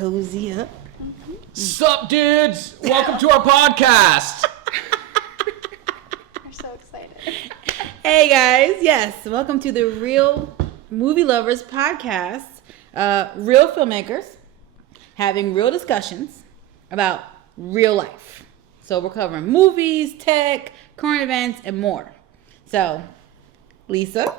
cozy up. Sup, dudes? Welcome to our podcast. We're so excited. Hey guys, yes, welcome to the Real Movie Lovers podcast. Real filmmakers having real discussions about real life. So we're covering movies, tech, current events, and more. So, Lisa.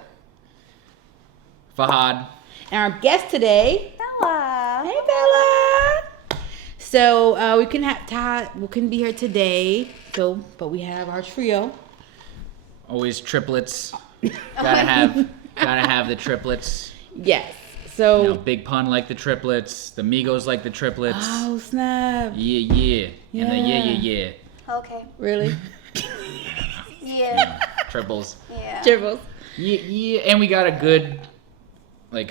Fahad. And our guest today, Bella. Hey Bella. So we couldn't have Todd. We couldn't be here today. But we have our trio. Always triplets. Gotta have the triplets. Yes. So You know, Big Pun like the triplets. The Migos like the triplets. Oh snap! Yeah. And the yeah. Okay. Really? Yeah. Triples. Yeah. Triples. Yeah. And we got a good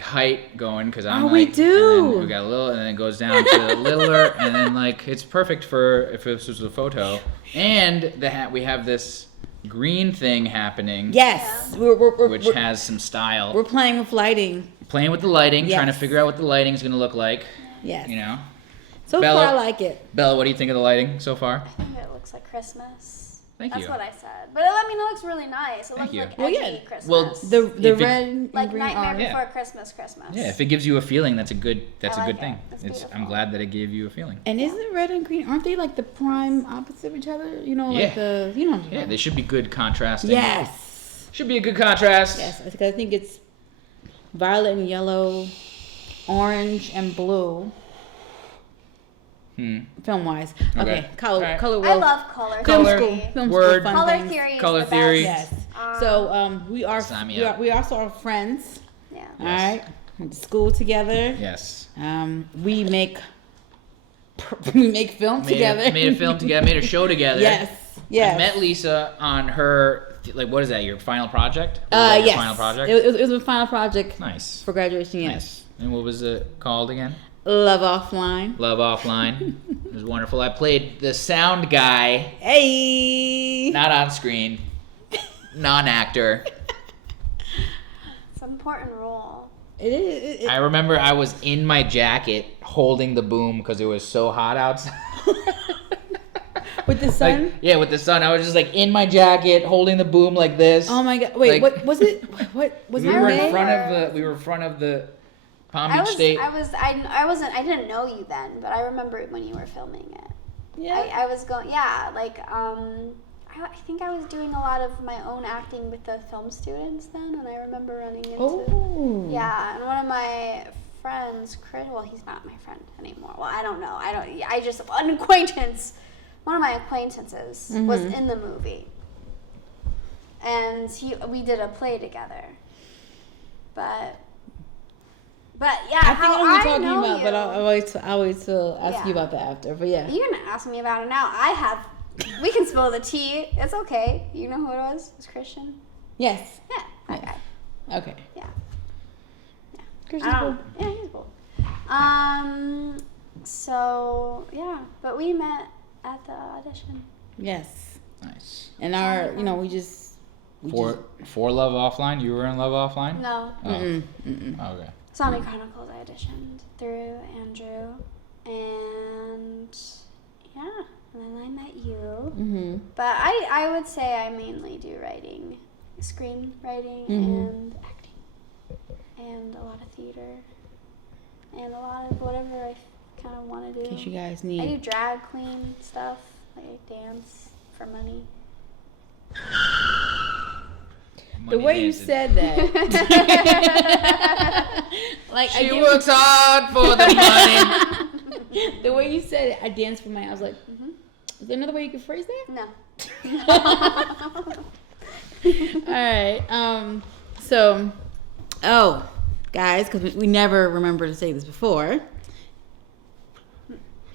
height going because I'm we like, do. And then we got a little, and then it goes down to littler, and then it's perfect for if this was a photo. And we have this green thing happening. Yes. Yeah. Which has some style. We're playing with lighting. Playing with the lighting, Yes. trying to figure out what the lighting's gonna look like. Yes. You know, So Bella. far, I like it. Bella, what do you think of the lighting so far? I think it looks like Christmas. Thank That's you. what I said. But I mean, it looks really nice. It Thank looks you. like Well, edgy yeah. Christmas. Well, The If it- red and like green Nightmare are. Yeah. Before Christmas. Yeah, if it gives you a feeling, that's a good I like good it. thing. It's I'm beautiful. glad that it gave you a feeling. And isn't red and green? Aren't they like the prime opposite of each other? You know, like Yeah. the you know. Yeah, they should be good contrasting. Yes. Should be a good contrast. Yes. I think it's violet and yellow, orange and blue. Film wise. Okay. Color. All right. Color. I Will. love color Film Color. theory. school. Film Word. school. Fun Color things. theory. Is Color the theory. Best. Yes. So we are Sign me we up. are we also are friends. Yeah. All right. Went to school together. Yes. We make film together. Made a film together. Made a show together. Yes. Yes. I met Lisa on her what is that? Your final project? Was that your Yes. Final project. It was a final project Nice. for graduation. Yes. Nice. And what was it called again? Love Offline. Love Offline. It was wonderful. I played the sound guy, Hey. not on screen, non-actor. It's an important role. It is. I remember I was in my jacket holding the boom because it was so hot outside. With the sun. With the sun. I was just like in my jacket holding the boom like this. Oh my god! Wait, Like- what was it? What was we it? were May? in front of the Palm Beach State. I didn't know you then, but I remember when you were filming it. Yeah. I was going, I think I was doing a lot of my own acting with the film students then, and I remember running into, Oh. yeah, and one of my friends, Chris, well, he's not my friend anymore. Well, I don't know. An acquaintance, one of my acquaintances was in the movie, and we did a play together, but yeah, I think how I know what you're I talking know about, you. but I wait to ask Yeah. you about that after. But yeah. You can ask me about it now. We can spill the tea. It's okay. You know who it was? It was Christian. Yes. Yeah, that guy. Okay. Yeah. Christian's cool. Yeah, he's cool. So yeah, but we met at the audition. Yes. Nice. And our, we just. For Love Offline? You were in Love Offline? No, Oh. Okay. Zombie Chronicles. I auditioned through Andrew, and yeah, and then I met you. Mm-hmm. But I would say I mainly do writing, screenwriting, and acting, and a lot of theater, and a lot of whatever I kind of want to do. In case you guys I do need. drag queen stuff, like I dance for money. The way you said that. Like She works hard for the money. The way you said it, I danced for money. I was like, is there another way you could phrase that? No. All right. Guys, because we never remember to say this before.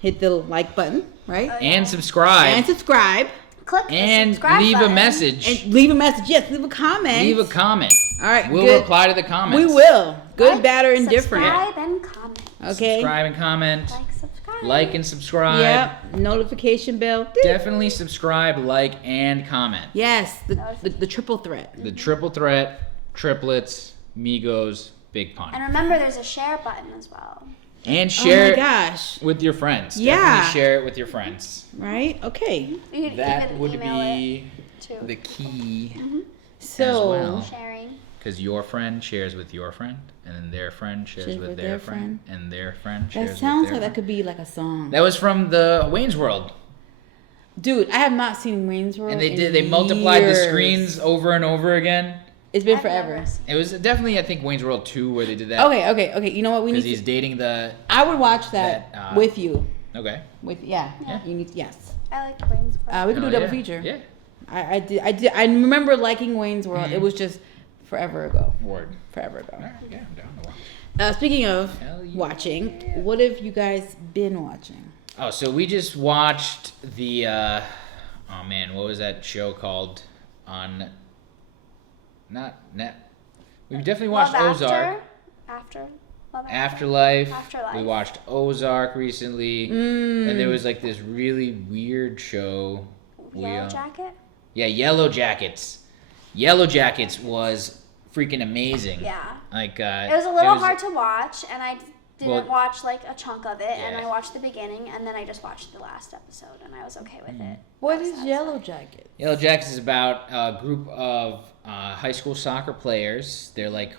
Hit the like button, right? And subscribe. And subscribe. Click the And subscribe leave button. a message. And leave a message. Yes, leave a comment. Leave a comment. All right. We'll good. reply to the comments. We will. Good, Like, bad, or indifferent. Subscribe and comment. Okay. Subscribe and comment. Subscribe. Like and subscribe. Yep. Notification bell. Definitely subscribe, like, and comment. Yes. The triple threat. The triple threat, triplets, Migos, Big Pun. And remember, there's a share button as well. And share Oh my gosh. it with your friends. Yeah. Definitely share it with your friends. Right? Okay. You could That even would email be it too. the key So as well. Sharing. Because your friend shares with your friend, and then their friend shares with their friend, and their friend shares that sounds with like their that friend. could be like a song. That was from the Wayne's World. Dude, I have not seen Wayne's World. And they in they multiplied the years. screens over and over again. It's been I've forever. never seen- It was definitely, I think, Wayne's World 2 where they did that. Okay. You know what we need? Because he's dating the... I would watch that, that, with you. Okay. Yeah. Yeah. You need yes. I like Wayne's World. We could do a Oh, double yeah. feature. Yeah. I did. I remember liking Wayne's World. Mm-hmm. It was just forever ago. Word. Forever ago. All right, yeah, I'm down to watch. Speaking of Hell yeah. watching, what have you guys been watching? Oh, so we just watched the... oh, man, what was that show called on... Not net... We definitely watched Love Ozark. After. Love Afterlife. Afterlife. We watched Ozark recently. And there was like this really weird show. Yellow Jacket? Yeah, Yellow Jackets. Yellow Jackets was freaking amazing. Yeah. Like It was a little hard to watch, and I didn't Well, watch like a chunk of it, and yeah. I watched the beginning, and then I just watched the last episode, and I was okay with it. What I was is satisfied. Yellow Jacket? Yellow Jackets is about a group of high school soccer players. They're like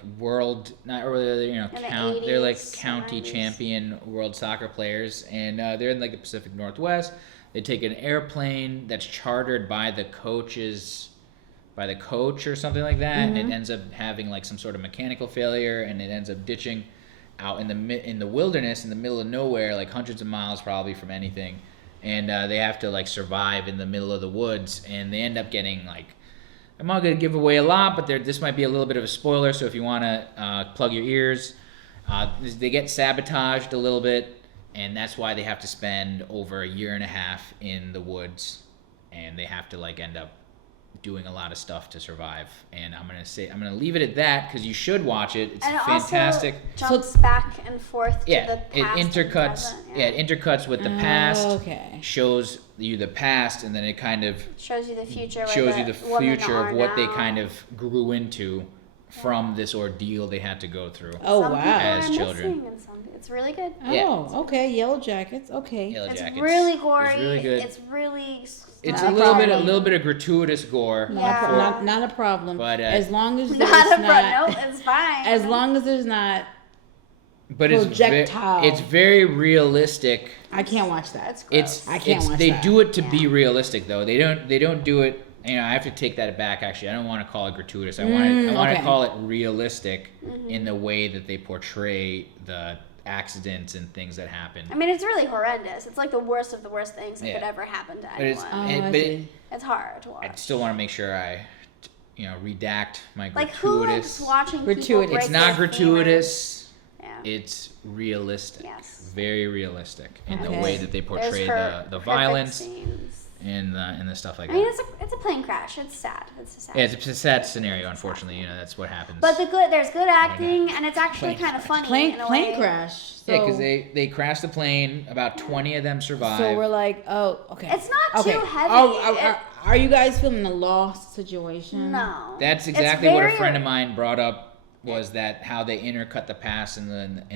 not really, In the they're like 80s, county 90s. champion world soccer players, and they're in like the Pacific Northwest. They take an airplane that's chartered by the coach or something like that, and it ends up having like some sort of mechanical failure, and it ends up ditching out in the wilderness in the middle of nowhere, like hundreds of miles probably from anything, and they have to like survive in the middle of the woods, and they end up getting like, I'm not going to give away a lot, but this might be a little bit of a spoiler, so if you want to plug your ears, they get sabotaged a little bit, and that's why they have to spend over a year and a half in the woods, and they have to like end up doing a lot of stuff to survive. And I'm gonna leave it at that because you should watch it. It's And it fantastic. also jumps back and forth to Yeah, the it past and intercuts. present, Yeah, it intercuts with the past. Okay. Shows you the past, and then it kind of shows you the future. where shows you the women future are of what they now. kind of grew into from this ordeal they had to go through. Oh Some wow. people As are children. missing and some. It's really good. Yeah. Oh, okay. Yellow Jackets. Okay. Yellow It's Jackets. really gory. It's really good. It's really. It's Not a a little bit of gratuitous gore. Yeah. Not a problem. But, as long as there's Not a not, no, it's fine. as long as there's not, But projectile. it's very realistic. I can't watch that. That's gross. It's I can't watch they that. do it to be realistic though. They don't do it. I have to take that back. Actually, I don't want to call it gratuitous. I want okay. to call it realistic in the way that they portray the accidents and things that happen. I mean, it's really horrendous. It's like the worst of the worst things that Yeah. could ever happen to But it's anyone. I but see. It's hard to watch. I still want to make sure I, redact my Like, who likes gratuitous. watching people Gratuitous. break It's not their gratuitous. femurs? Yeah. It's realistic. Yes. Very realistic in the Okay. way that they portray the perfect violence scenes. and the stuff like I that. mean, it's a plane crash. It's sad. It's a sad. Yeah, it's a sad scenario. Unfortunately, that's what happens. But there's good acting, and it's actually Plane kind of funny Plane in a plane way. crash. So, yeah, because they crashed the plane. About 20 of them survived. So we're like, oh, okay. It's not okay. too heavy. Are you guys feeling a lost situation? No. That's It's exactly what a very- friend of mine brought up. Was that how they intercut the past and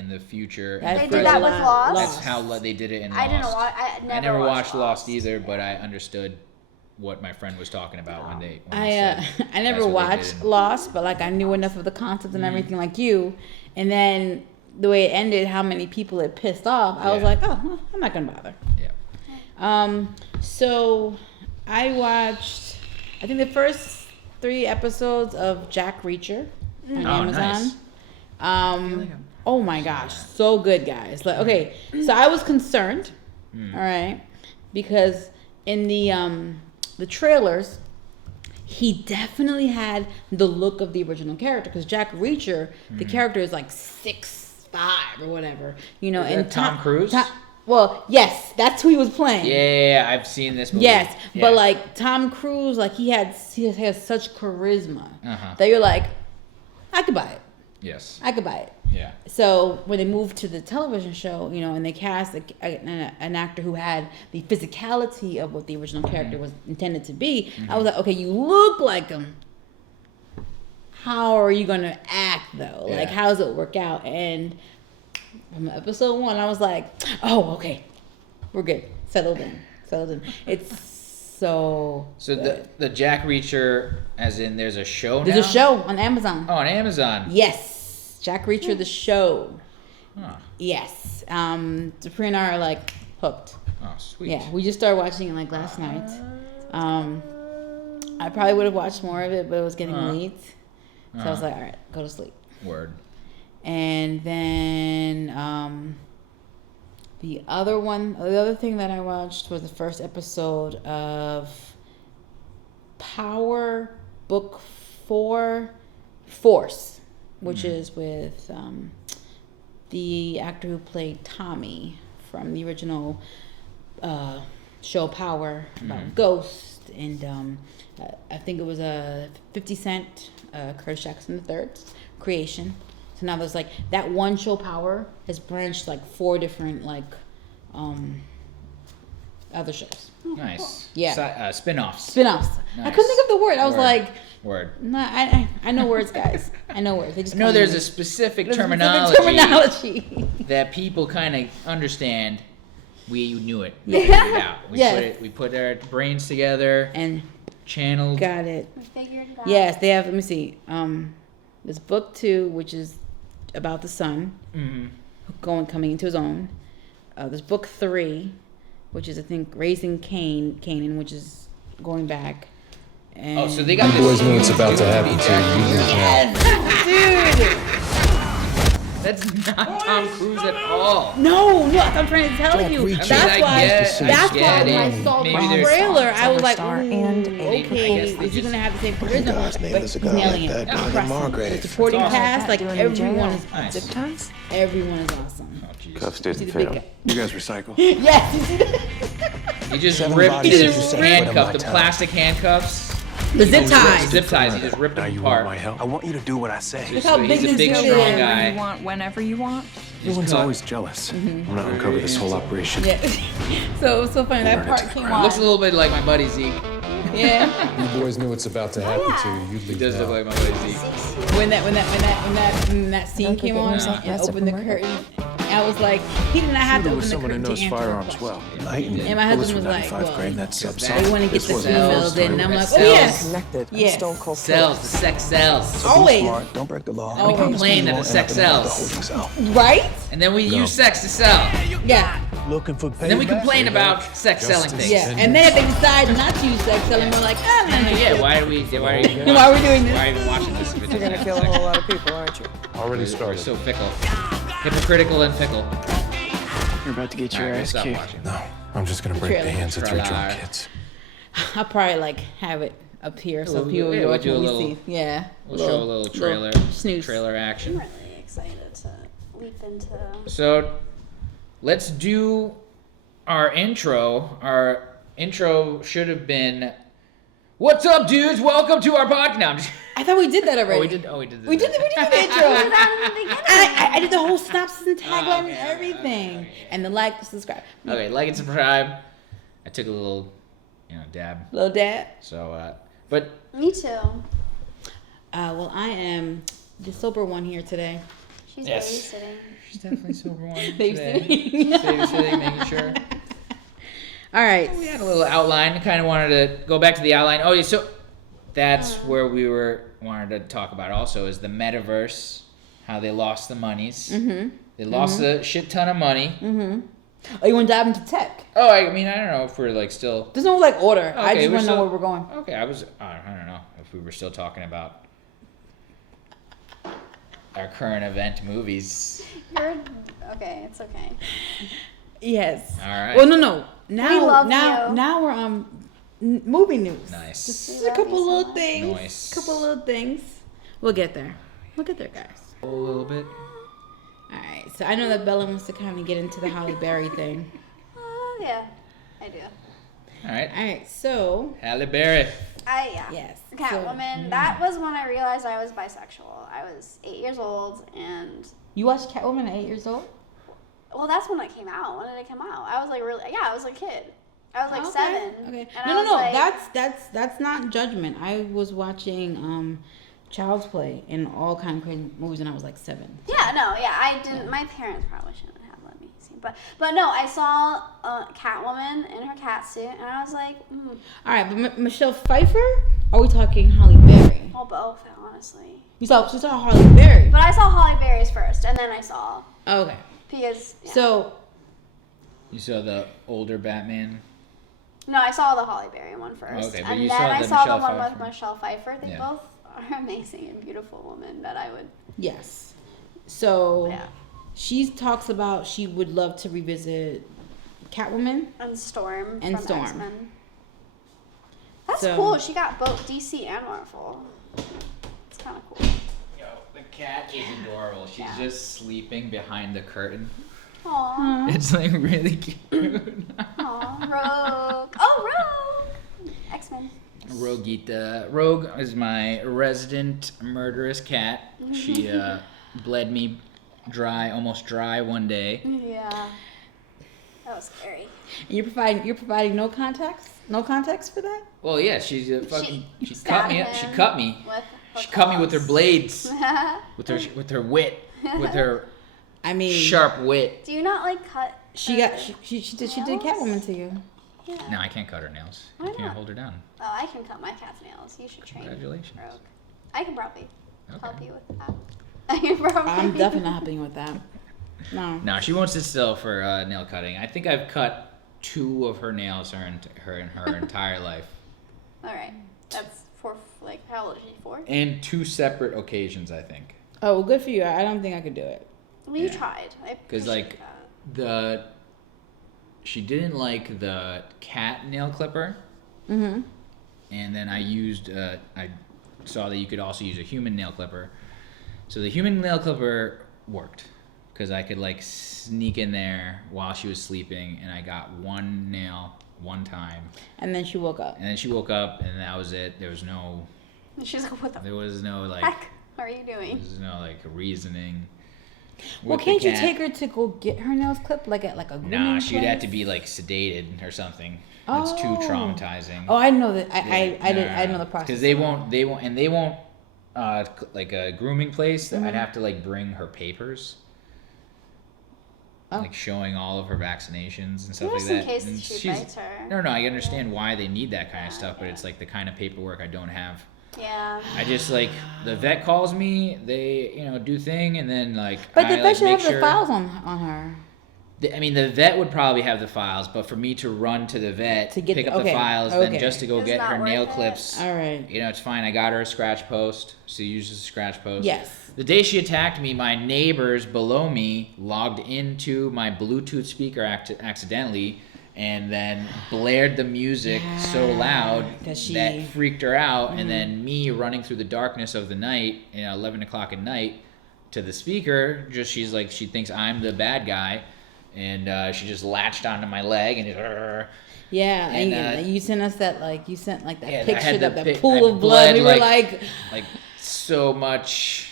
the future? and That's the They did that present. with Lost? That's how they did it in Lost. I didn't watch. I never watched Lost Lost either, but I understood what my friend was talking about when they. When I he said I never that's what they did watched in- Lost, but like I knew enough of the concept and everything like you, and then the way it ended, how many people it pissed off, I was Yeah. like, oh, well, I'm not gonna bother. Yeah. So I watched, I think the first 3 episodes of Jack Reacher on Oh, Amazon. nice. Oh my gosh, so good, guys. Like, okay, so I was concerned, all right, because in the trailers, he definitely had the look of the original character. Because Jack Reacher, the character is like 6'5" or whatever, Is and that Tom Cruise? Well, yes, that's who he was playing. Yeah, I've seen this movie. Yes, Yeah. but like Tom Cruise, like he has such charisma Uh-huh. that you're like, I could buy it. Yes. I could buy it. Yeah. So when they moved to the television show, and they cast an actor who had the physicality of what the original character was intended to be, I was like, okay, you look like him. How are you gonna act though? Like, Yeah. how does it work out? And from episode 1, I was like, oh, okay, we're good. Settled in. It's so good. the Jack Reacher, as in there's a show now? There's a show on Amazon. Oh, on Amazon. Yes. Jack Reacher, the show. Huh. Yes. Dupree and I are like hooked. Oh, sweet. Yeah, we just started watching it like last night. I probably would have watched more of it, but it was getting late. So I was like, all right, go to sleep. Word. And then the other thing that I watched was the first episode of Power Book 4 Force, which is with the actor who played Tommy from the original show Power about Ghost, and I think it was a 50 Cent, Curtis Jackson III's creation. So now there's like that one show Power has branched like 4 different like other shows. Nice. Yeah. Spin-offs. Spin-offs. Nice. I couldn't think of the word. I was like, Word. no, I know words, guys. I know words. They just No, come there's in. a specific There's a terminology, specific terminology. that people kind of understand. We knew it. We figured it out. We put our brains together And channeled. got it. We figured it out. Yes, they have. Let me see. There's book 2, which is about the son coming into his own. There's book 3, which is I think raising Canaan, which is going back. And So they got this. Boys know what's about to happen to you. yes, That's not Tom Cruise at all. dude. No, I'm trying to tell Jack you. Reacher. That's why. I get when I it. saw Maybe the there's- trailer, I was like, Star ooh, and a okay, guess they is he just- gonna have the same What in charisma? God's name But does a he's girl nailing like it. that do in Impressive. Margrave? The supporting That's awesome. cast, like Doing in everyone jail. is Nice. Zip ties? everyone is awesome. Oh, jeez. Cuffs See didn't the big fail. guy. You guys recycle? Yes, you see that? He just 7 ripped bodies his you set foot in handcuff, my the town. plastic handcuffs. The zip ties. Zip ties. He just ripped Now them you want apart. my help? I want you to do what I say. Look how He's big a this big, dude strong is. guy. You want whenever you want. Everyone's cut. always jealous. I'm gonna uncover this whole operation. Yeah. So it was so funny. That Learn it part to came cry. on. Looks a little bit like my buddy Zeke. Yeah. You boys know what's about to happen to you. He You'd does leave look now. like my buddy Zeke. when that scene Don't came forget on yourself, and that's opened the a curtain, I was like, he did not have to Shooter open was the someone who curtain to knows answer the firearms question. well. Lighten And my Bullets husband from was like, 95 well, grain, that's they subsoft. want to get This the was females in. And I'm like, oh Cells. yes. Connected. Yes. Stone cold. Cells, the sex cells. Always. Smart. Don't break the law. Oh, we complain that You the won't sex end up in sells. the holding cell. Right? And then we use sex to sell. Yeah. Looking for And then we complain about sex selling things. Yeah. And then if they decide not to use sex selling, we're like, ah, no, no, Yeah, no. why are we doing Why are we doing this? Why are we watching this if it You're doesn't gonna have kill a sex? whole lot of people, aren't you? Already We're started. so fickle. Hypocritical and fickle. You're about to get your Alright, we'll ass stop kicked. watching. No, I'm just gonna break Trailer. the hands of 3 Trailer. drunk kids. I'll probably like have it up here so We'll- people yeah, will we'll watch do a what we little- see. Yeah. We'll show a little trailer. snooze. Trailer I'm action. really excited to leap into. So let's do our intro. Our intro should have been, "What's up, dudes? Welcome to our podcast." No, I'm just- I thought we did that already. we did. Oh, we did. We did the intro. That in the beginning. I did the whole synopsis and tagline okay, and everything. okay. And the like, subscribe. Okay, like and subscribe. I took a little, dab. Little dad. So, but Me too. Well, I am the sober one here today. She's Yes. babysitting. she's definitely sober one Babysitting. today. Babysitting, making sure. All right. We had a little outline. Kind of wanted to go back to the outline. Oh, yeah. So that's where we wanted to talk about. Also, is the metaverse, how they lost the monies. Mm-hmm. They lost a shit ton of money. Mm-hmm. Oh, you want to dive into tech? Oh, I mean, I don't know if we're like still. There's no like order. I Okay, just we're want to know still- where we're going. Okay, I don't know if we were still talking about our current event movies. You're okay. It's okay. Yes. All right. Well, no. Now, love you. now we're movie news. Nice. Just We a love couple you so little much. things. Nice. Couple little things. We'll get there. We'll get there, guys. A little bit. All right. So I know that Bella wants to kind of get into the Halle Berry thing. Yeah, I do. All right. All right. So Halle Berry. Yeah. yes. Catwoman. That was when I realized I was bisexual. I was 8 years old, and You watched Catwoman at 8 years old? well, that's when it came out. When did it come out? I was like really, I was a kid. I was like Okay, 7. Okay. And No. I was like, That's not judgment. I was watching Child's Play and all kind of crazy movies when I was like 7. Yeah, no, yeah, I didn't. My parents probably shouldn't have let me see, but no, I saw Catwoman in her cat suit, and I was like, All right, but Michelle Pfeiffer? Or are we talking Halle Berry? well, both, honestly. You saw Halle Berry. But I saw Halle Berry's first, and then I saw Okay. because yeah. So You saw the older Batman? No, I saw the Halle Berry one first. Okay, but and you then saw I the saw Michelle the one Pfeiffer. with Michelle Pfeiffer. They Yeah. both are amazing and beautiful women that I would. yes. So Yeah. she talks about she would love to revisit Catwoman. And Storm And from Storm. X-Men. That's So- cool. She got both DC and Marvel. It's kind of cool. Yo, the cat is adorable. She's just sleeping behind the curtain. Aww. It's like really cute. Aww. Rogue. Oh, Rogue. X-Men. Roguita. Rogue is my resident murderous cat. She bled me almost dry one day. Yeah. That was scary. And you're providing no context for that? Well, yeah, she's a fucking. She cut stabbed me. She him cut me. With She cut me with her claws. blades. With her wit. With her I mean, sharp wit. Do you not like cut? she did nails? Catwoman to you. Yeah. No, I can't cut her nails. Why I can't not? hold her down. Oh, I can cut my cat's nails. You should train. Congratulations. Rogue. I can probably Okay. help you with that. I can probably. I'm definitely not helping you with that. No. No, she won't sit still for nail cutting. I think I've cut 2 of her nails her entire life. All right. That's for like how old is she? 4? And 2 separate occasions, I think. Oh, well, good for you. I don't think I could do it. Well, you Yeah. tried. Because like she didn't like the cat nail clipper, Mm-hmm. and then I used I saw that you could also use a human nail clipper. So the human nail clipper worked because I could like sneak in there while she was sleeping, and I got 1 nail one time, And then she woke up. and then she woke up, and that was it. There was no She's like, what the like heck are you doing? reasoning. Well, with the can't you cat. take her to go get her nails clipped, like at like a grooming Nah, she'd have to place? be like sedated or something. It's too Oh. traumatizing. Oh, I know that. I know the process. Because they won't like a grooming place. Mm-hmm. I'd have to like bring her papers, Oh. like showing all of her vaccinations and stuff Just like in that. case And she she's- bites her. No, I understand why they need that kind of Yeah, stuff, but yeah. it's like the kind of paperwork I don't have. Yeah. I just like the vet calls me, they do thing, and then like But I the like, vet should make have sure. the files on her. I mean, the vet would probably have the files, but for me to run to the vet, To get pick the- up okay, the files, then okay. just to go It's get not her worth nail it. clips, All right. it's fine. I got her a scratch post. She uses a scratch post. Yes. The day she attacked me, my neighbors below me logged into my Bluetooth speaker accidentally and then blared the music so loud that freaked her out. And then me running through the darkness of the night, 11 o'clock at night, to the speaker, she thinks I'm the bad guy. And she just latched onto my leg and just. Yeah, And, and you sent us that that yeah, I picture had of the that pic- pool I of blood. We were bled like, so much.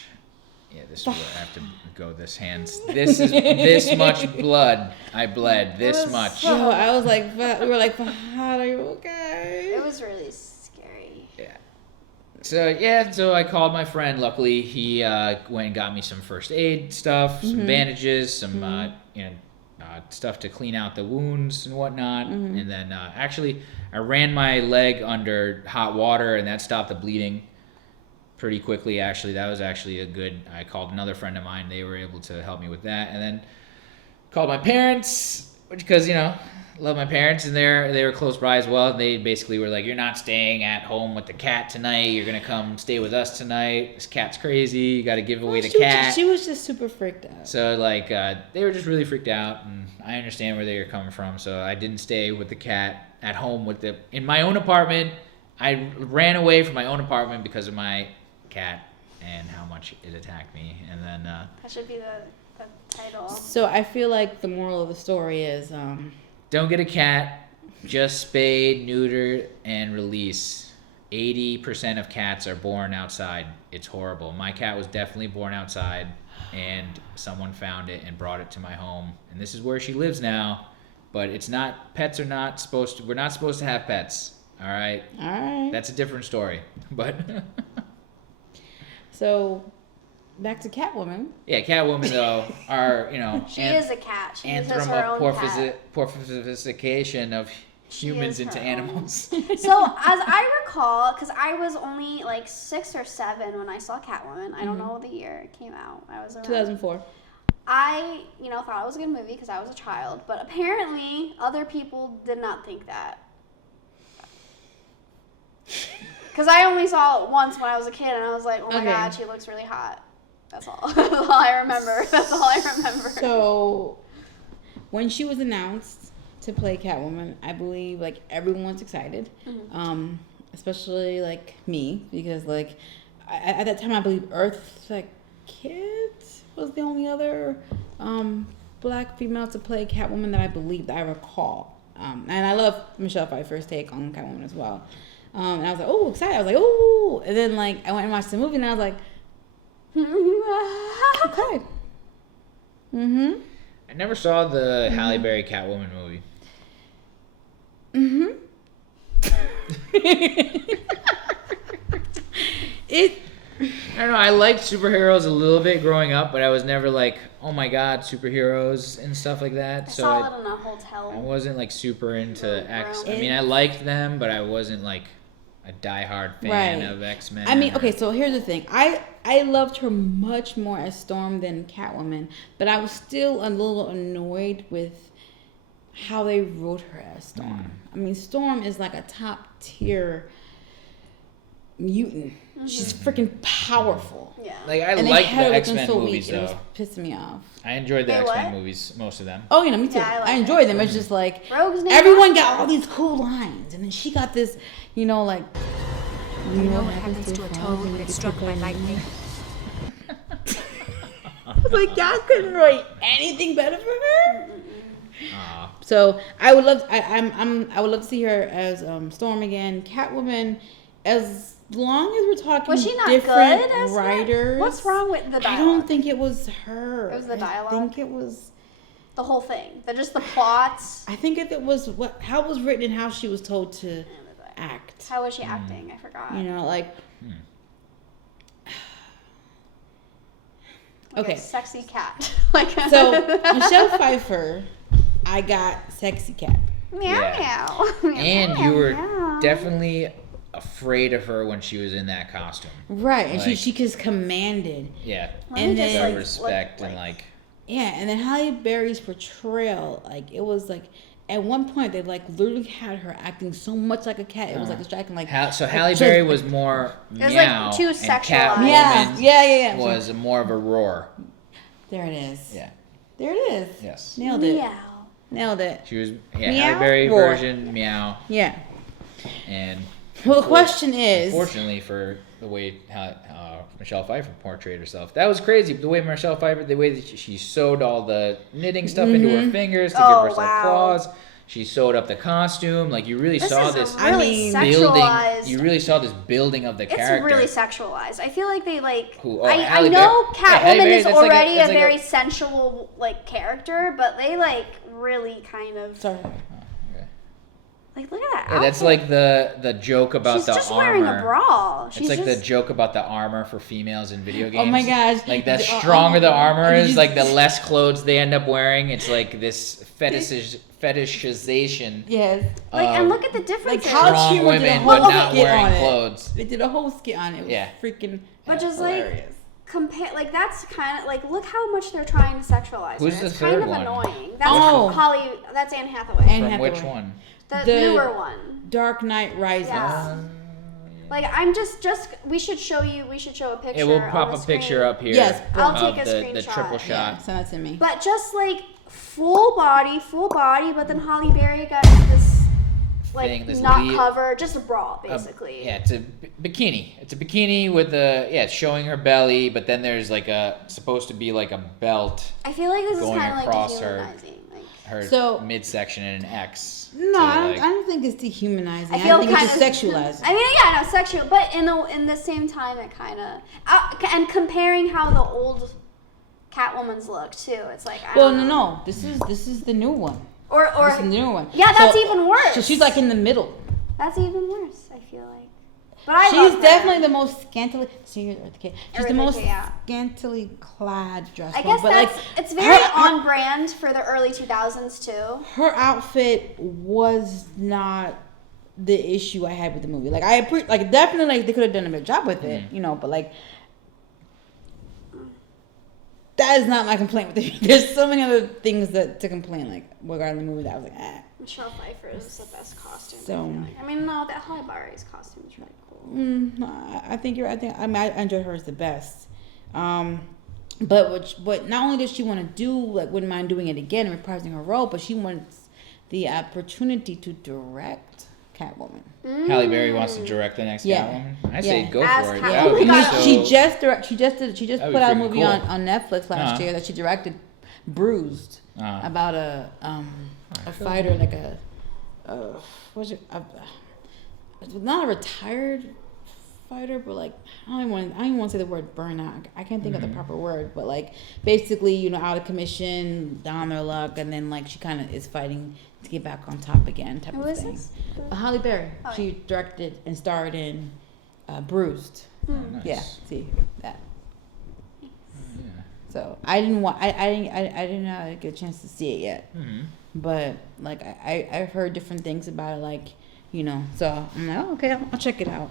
Yeah, this is where I have to go. This is this much blood. I bled this much. yo, I was like, we were like, how are you okay? It was really scary. Yeah. So I called my friend. Luckily, he went and got me some first aid stuff, some bandages, some stuff to clean out the wounds and whatnot. And then actually, I ran my leg under hot water, and that stopped the bleeding pretty quickly. Actually, that was actually I called another friend of mine. They were able to help me with that, and then called my parents, because love my parents, and they were close by as well. They basically were like, "You're not staying at home with the cat tonight. You're gonna come stay with us tonight. This cat's crazy. You got to give away the cat." She was just super freaked out. So they were just really freaked out, and I understand where they were coming from. So I didn't stay with the cat at home in my own apartment. I ran away from my own apartment because of my cat and how much it attacked me. And then That should be the title. So I feel like the moral of the story is, don't get a cat. Just spay, neuter, and release. 80% of cats are born outside. It's horrible. My cat was definitely born outside, and someone found it and brought it to my home. And this is where she lives now. But pets are not supposed to, we're not supposed to have pets. All right? all right. That's a different story. But So, back to Catwoman. Yeah, Catwoman though are She is a cat. She uses her own cat. anthropomorphification of humans is into her animals. So, as I recall, because I was only like 6 or 7 when I saw Catwoman. I don't know the year it came out. I was around. 2004. I, thought it was a good movie because I was a child, but apparently other people did not think that. Because I only saw it once when I was a kid, and I was like, oh my god, she looks really hot. That's all. That's all I remember. So, when she was announced to play Catwoman, I believe like everyone's excited, especially like me, because like at that time I believe Earth's Kid was the only other black female to play Catwoman that I recall. And I love Michelle Pfeiffer's take on Catwoman as well. And I was like, oh, excited. I was like, oh. And then like I went and watched the movie, and I was like, okay. I never saw the Halle Berry Catwoman movie. I don't know. I liked superheroes a little bit growing up, but I was never like, oh my god, superheroes and stuff like that. I saw it in a hotel. I wasn't like super into X. I mean, I liked them, but I wasn't like a diehard fan of X-Men. I mean, okay, so here's the thing. I loved her much more as Storm than Catwoman, but I was still a little annoyed with how they wrote her as Storm. I mean, Storm is like a top tier mutant. She's freaking powerful. Yeah. Like I liked the X-Men movies It was though. pissing me off. I enjoyed the X-Men movies, most of them. Oh, me too. Yeah, I enjoyed them. It's just like Rogue's name everyone got all these cool lines, and then she got this, like. You know what happens to a toad when it's struck by lightning? Like y'all couldn't write anything better for her. So I would love. I would love to see her as Storm again. Catwoman, as long as we're talking was she not different good as writers. Her? What's wrong with the dialogue? I don't think it was her. It was the dialogue. I think it was the whole thing. Just the plots. I think it was how it was written and how she was told to act. How was she acting? I forgot. Like. Okay. Sexy cat. So Michelle Pfeiffer, I got sexy cat. Meow meow. And you were definitely afraid of her when she was in that costume. Right, and Like- she just commanded. Yeah. And That then respect and like. Yeah, and then Halle Berry's portrayal, like it was like at one point they like literally had her acting so much like a cat. It was like distracting. Like So Halle Berry was more It was meow, like too and sexualized. Catwoman Yeah. was more of a roar. There it is. Yeah. There it is. Yes. Nailed it. Meow. She was Meow, Halle Berry roar. version meow, Yeah. and Well, the question is. unfortunately for the way Michelle Pfeiffer portrayed herself, that was crazy. The way Michelle Pfeiffer, the way that she sewed all the knitting stuff into her fingers to give herself claws. She sewed up the costume. Like you really saw this really building. sexualized. You really saw this building of the character. It's really sexualized. I feel like they like. Who- I Halle know Berry. Yeah, Halle Catwoman Berry, is that's like already that's a like very sensual like character, but they like really kind of Sorry. like look at that. Yeah, that's outfit. like the joke about She's the just armor. wearing a bra. It's She's like just, the joke about the armor for females in video games. Oh my gosh. Like the stronger the armor Did is, you- like the less clothes they end up wearing. It's like this fetishization. Yes. like of and look at the differences. How strong Humor did a women, whole but not skit wearing on it. clothes. They did a whole skit on it. It was Yeah. freaking But just like hilarious. compare, like that's kind of like look how much they're trying to sexualize Who's her. the It's third kind of one? annoying. That's Oh. Holly. That's Anne Hathaway. Anne From which Hathaway. one? the the- newer one. Dark Knight Rises. Yeah. Like I'm just we should show you. We should show a picture. Yeah, we'll on pop the a picture screen. up here. Yes, I'll of take a the screenshot. triple Yeah, shot. send that to me. But just like full body, but then Halle Berry got this like Thing, this not lead- cover, just a bra basically. Yeah, it's a bikini. It's a bikini with it's showing her belly, but then there's like supposed to be like a belt, I feel like this is Going kind of like across her. dehumanizing. Like, her So- midsection and an X. No, So, I like- don't think it's dehumanizing. I I, feel think kind it's of just sexualizing. I mean, yeah, no, sexual, but in the same time, it kind of and comparing how the old Catwoman's look too. It's like I Well, don't know. no. This is the new one. Or This is the new one. yeah, that's So- even worse. So she's like in the middle. That's even worse. I feel like. But I She's love her. definitely the most scantily. See, She's the Eartha most Kitt, yeah. scantily clad dress. I guess but that's like, it's very her- on brand for the early 2000s too. her outfit was not the issue I had with the movie. Like like definitely like they could have done a better job with it, you know. But like that is not my complaint with it. There's so many other things to complain like regarding the movie that I was like, Michelle Pfeiffer is the best costume. So- I mean, no, that Halle Berry's costume is really cool. no, I think you're. I mean, I enjoy hers the best. But not only does she want to do like wouldn't mind doing it again and reprising her role, but she wants the opportunity to direct Catwoman. Halle Berry wants to direct the next Yeah. Catwoman. I say Yeah. go As for it. Catwoman. That would be Yeah. so. She just That'd be put out a freaking movie cool. on Netflix last year that she directed, Bruised, about a fighter like what's it? Not a retired fighter, but like I don't even want to say the word burnout. I can't think of the proper word, but like basically, you know, out of commission, down their luck, and then like she kind of is fighting to get back on top again, type Who of is thing. this? Halle Berry. Oh, She directed and starred in Bruised. Nice. Yeah, see that. Yeah. So I didn't want. I didn't get a chance to see it yet. Mhm. But like I've heard different things about it, like, you know. So I'm like, oh, okay, I'll check it out.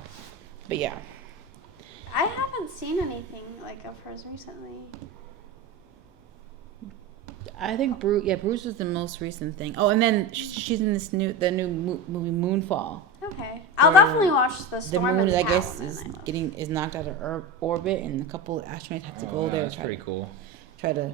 But yeah, I haven't seen anything like of hers recently. I think Bruce was the most recent thing. Oh, and then she's in the new movie Moonfall. Okay, I'll Where definitely watch the The Storm moon, and I guess, Catwoman. is knocked out of orbit, and a couple of astronauts have to Oh, go wow, there that's to pretty cool. try to.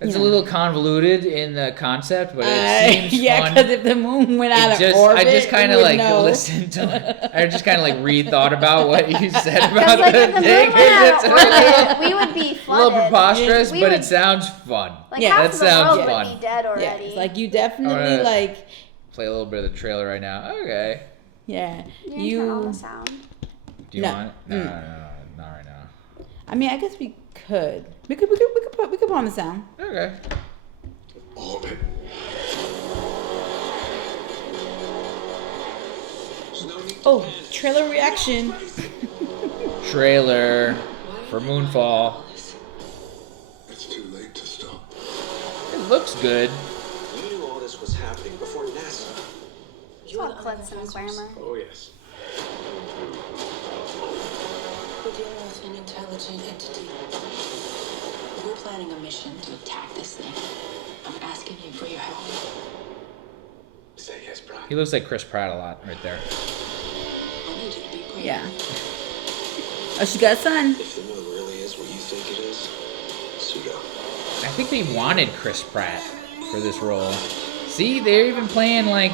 It's Yeah. a little convoluted in the concept, but it seems yeah, fun. because if the moon went out of orbit, I just kind of we would like know. listened to. I just kind of like rethought about what you said Because about like the if the thing. moon went out of It's orbit, we would be a flooded. little preposterous, We but would- it sounds fun. Like Yeah, half that of the sounds world fun. would be dead Yeah, already. it's like you definitely Alright. like, Play a little bit of the trailer right now. Okay. yeah, you turn on the sound. Do you No. want it? No, not right now. I mean, I guess we could. We could put on the sound. Okay. Orbit. Oh, trailer reaction. Trailer for Moonfall. It's too late to stop. It looks good. You knew all this was happening before NASA. It's all glitz and glamour. Oh, yes. We're dealing with an intelligent entity. We're planning a mission to attack this thing. I'm asking you for your help. Say yes, Brian. He looks like Chris Pratt a lot right there. I need you to be brave. Yeah. Oh, she got a son. If the moon really is what you think it is, suit up. I think they wanted Chris Pratt for this role. See, they're even playing like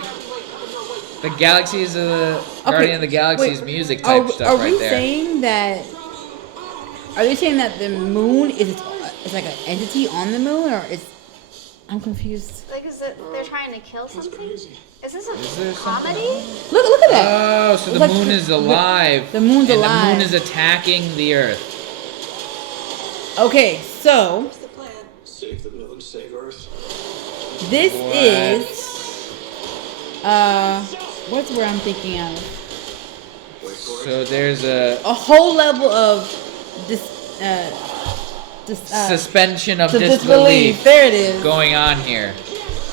the Galaxies of the Guardian of the Galaxy's music type stuff are right we there. saying that? Are they saying that the moon is like an entity on the moon, or is? I'm confused. Like, is it they're trying to kill something? Is this there a something comedy? Look at that. Oh, so the Like, moon is alive. the moon's and alive. the moon is attacking the Earth. Okay, so What's the plan? Save the moon, save Earth. this What? is what's the word I'm thinking of? Wait for it. So there's a A whole level of suspension of disbelief. disbelief There it is. going on here.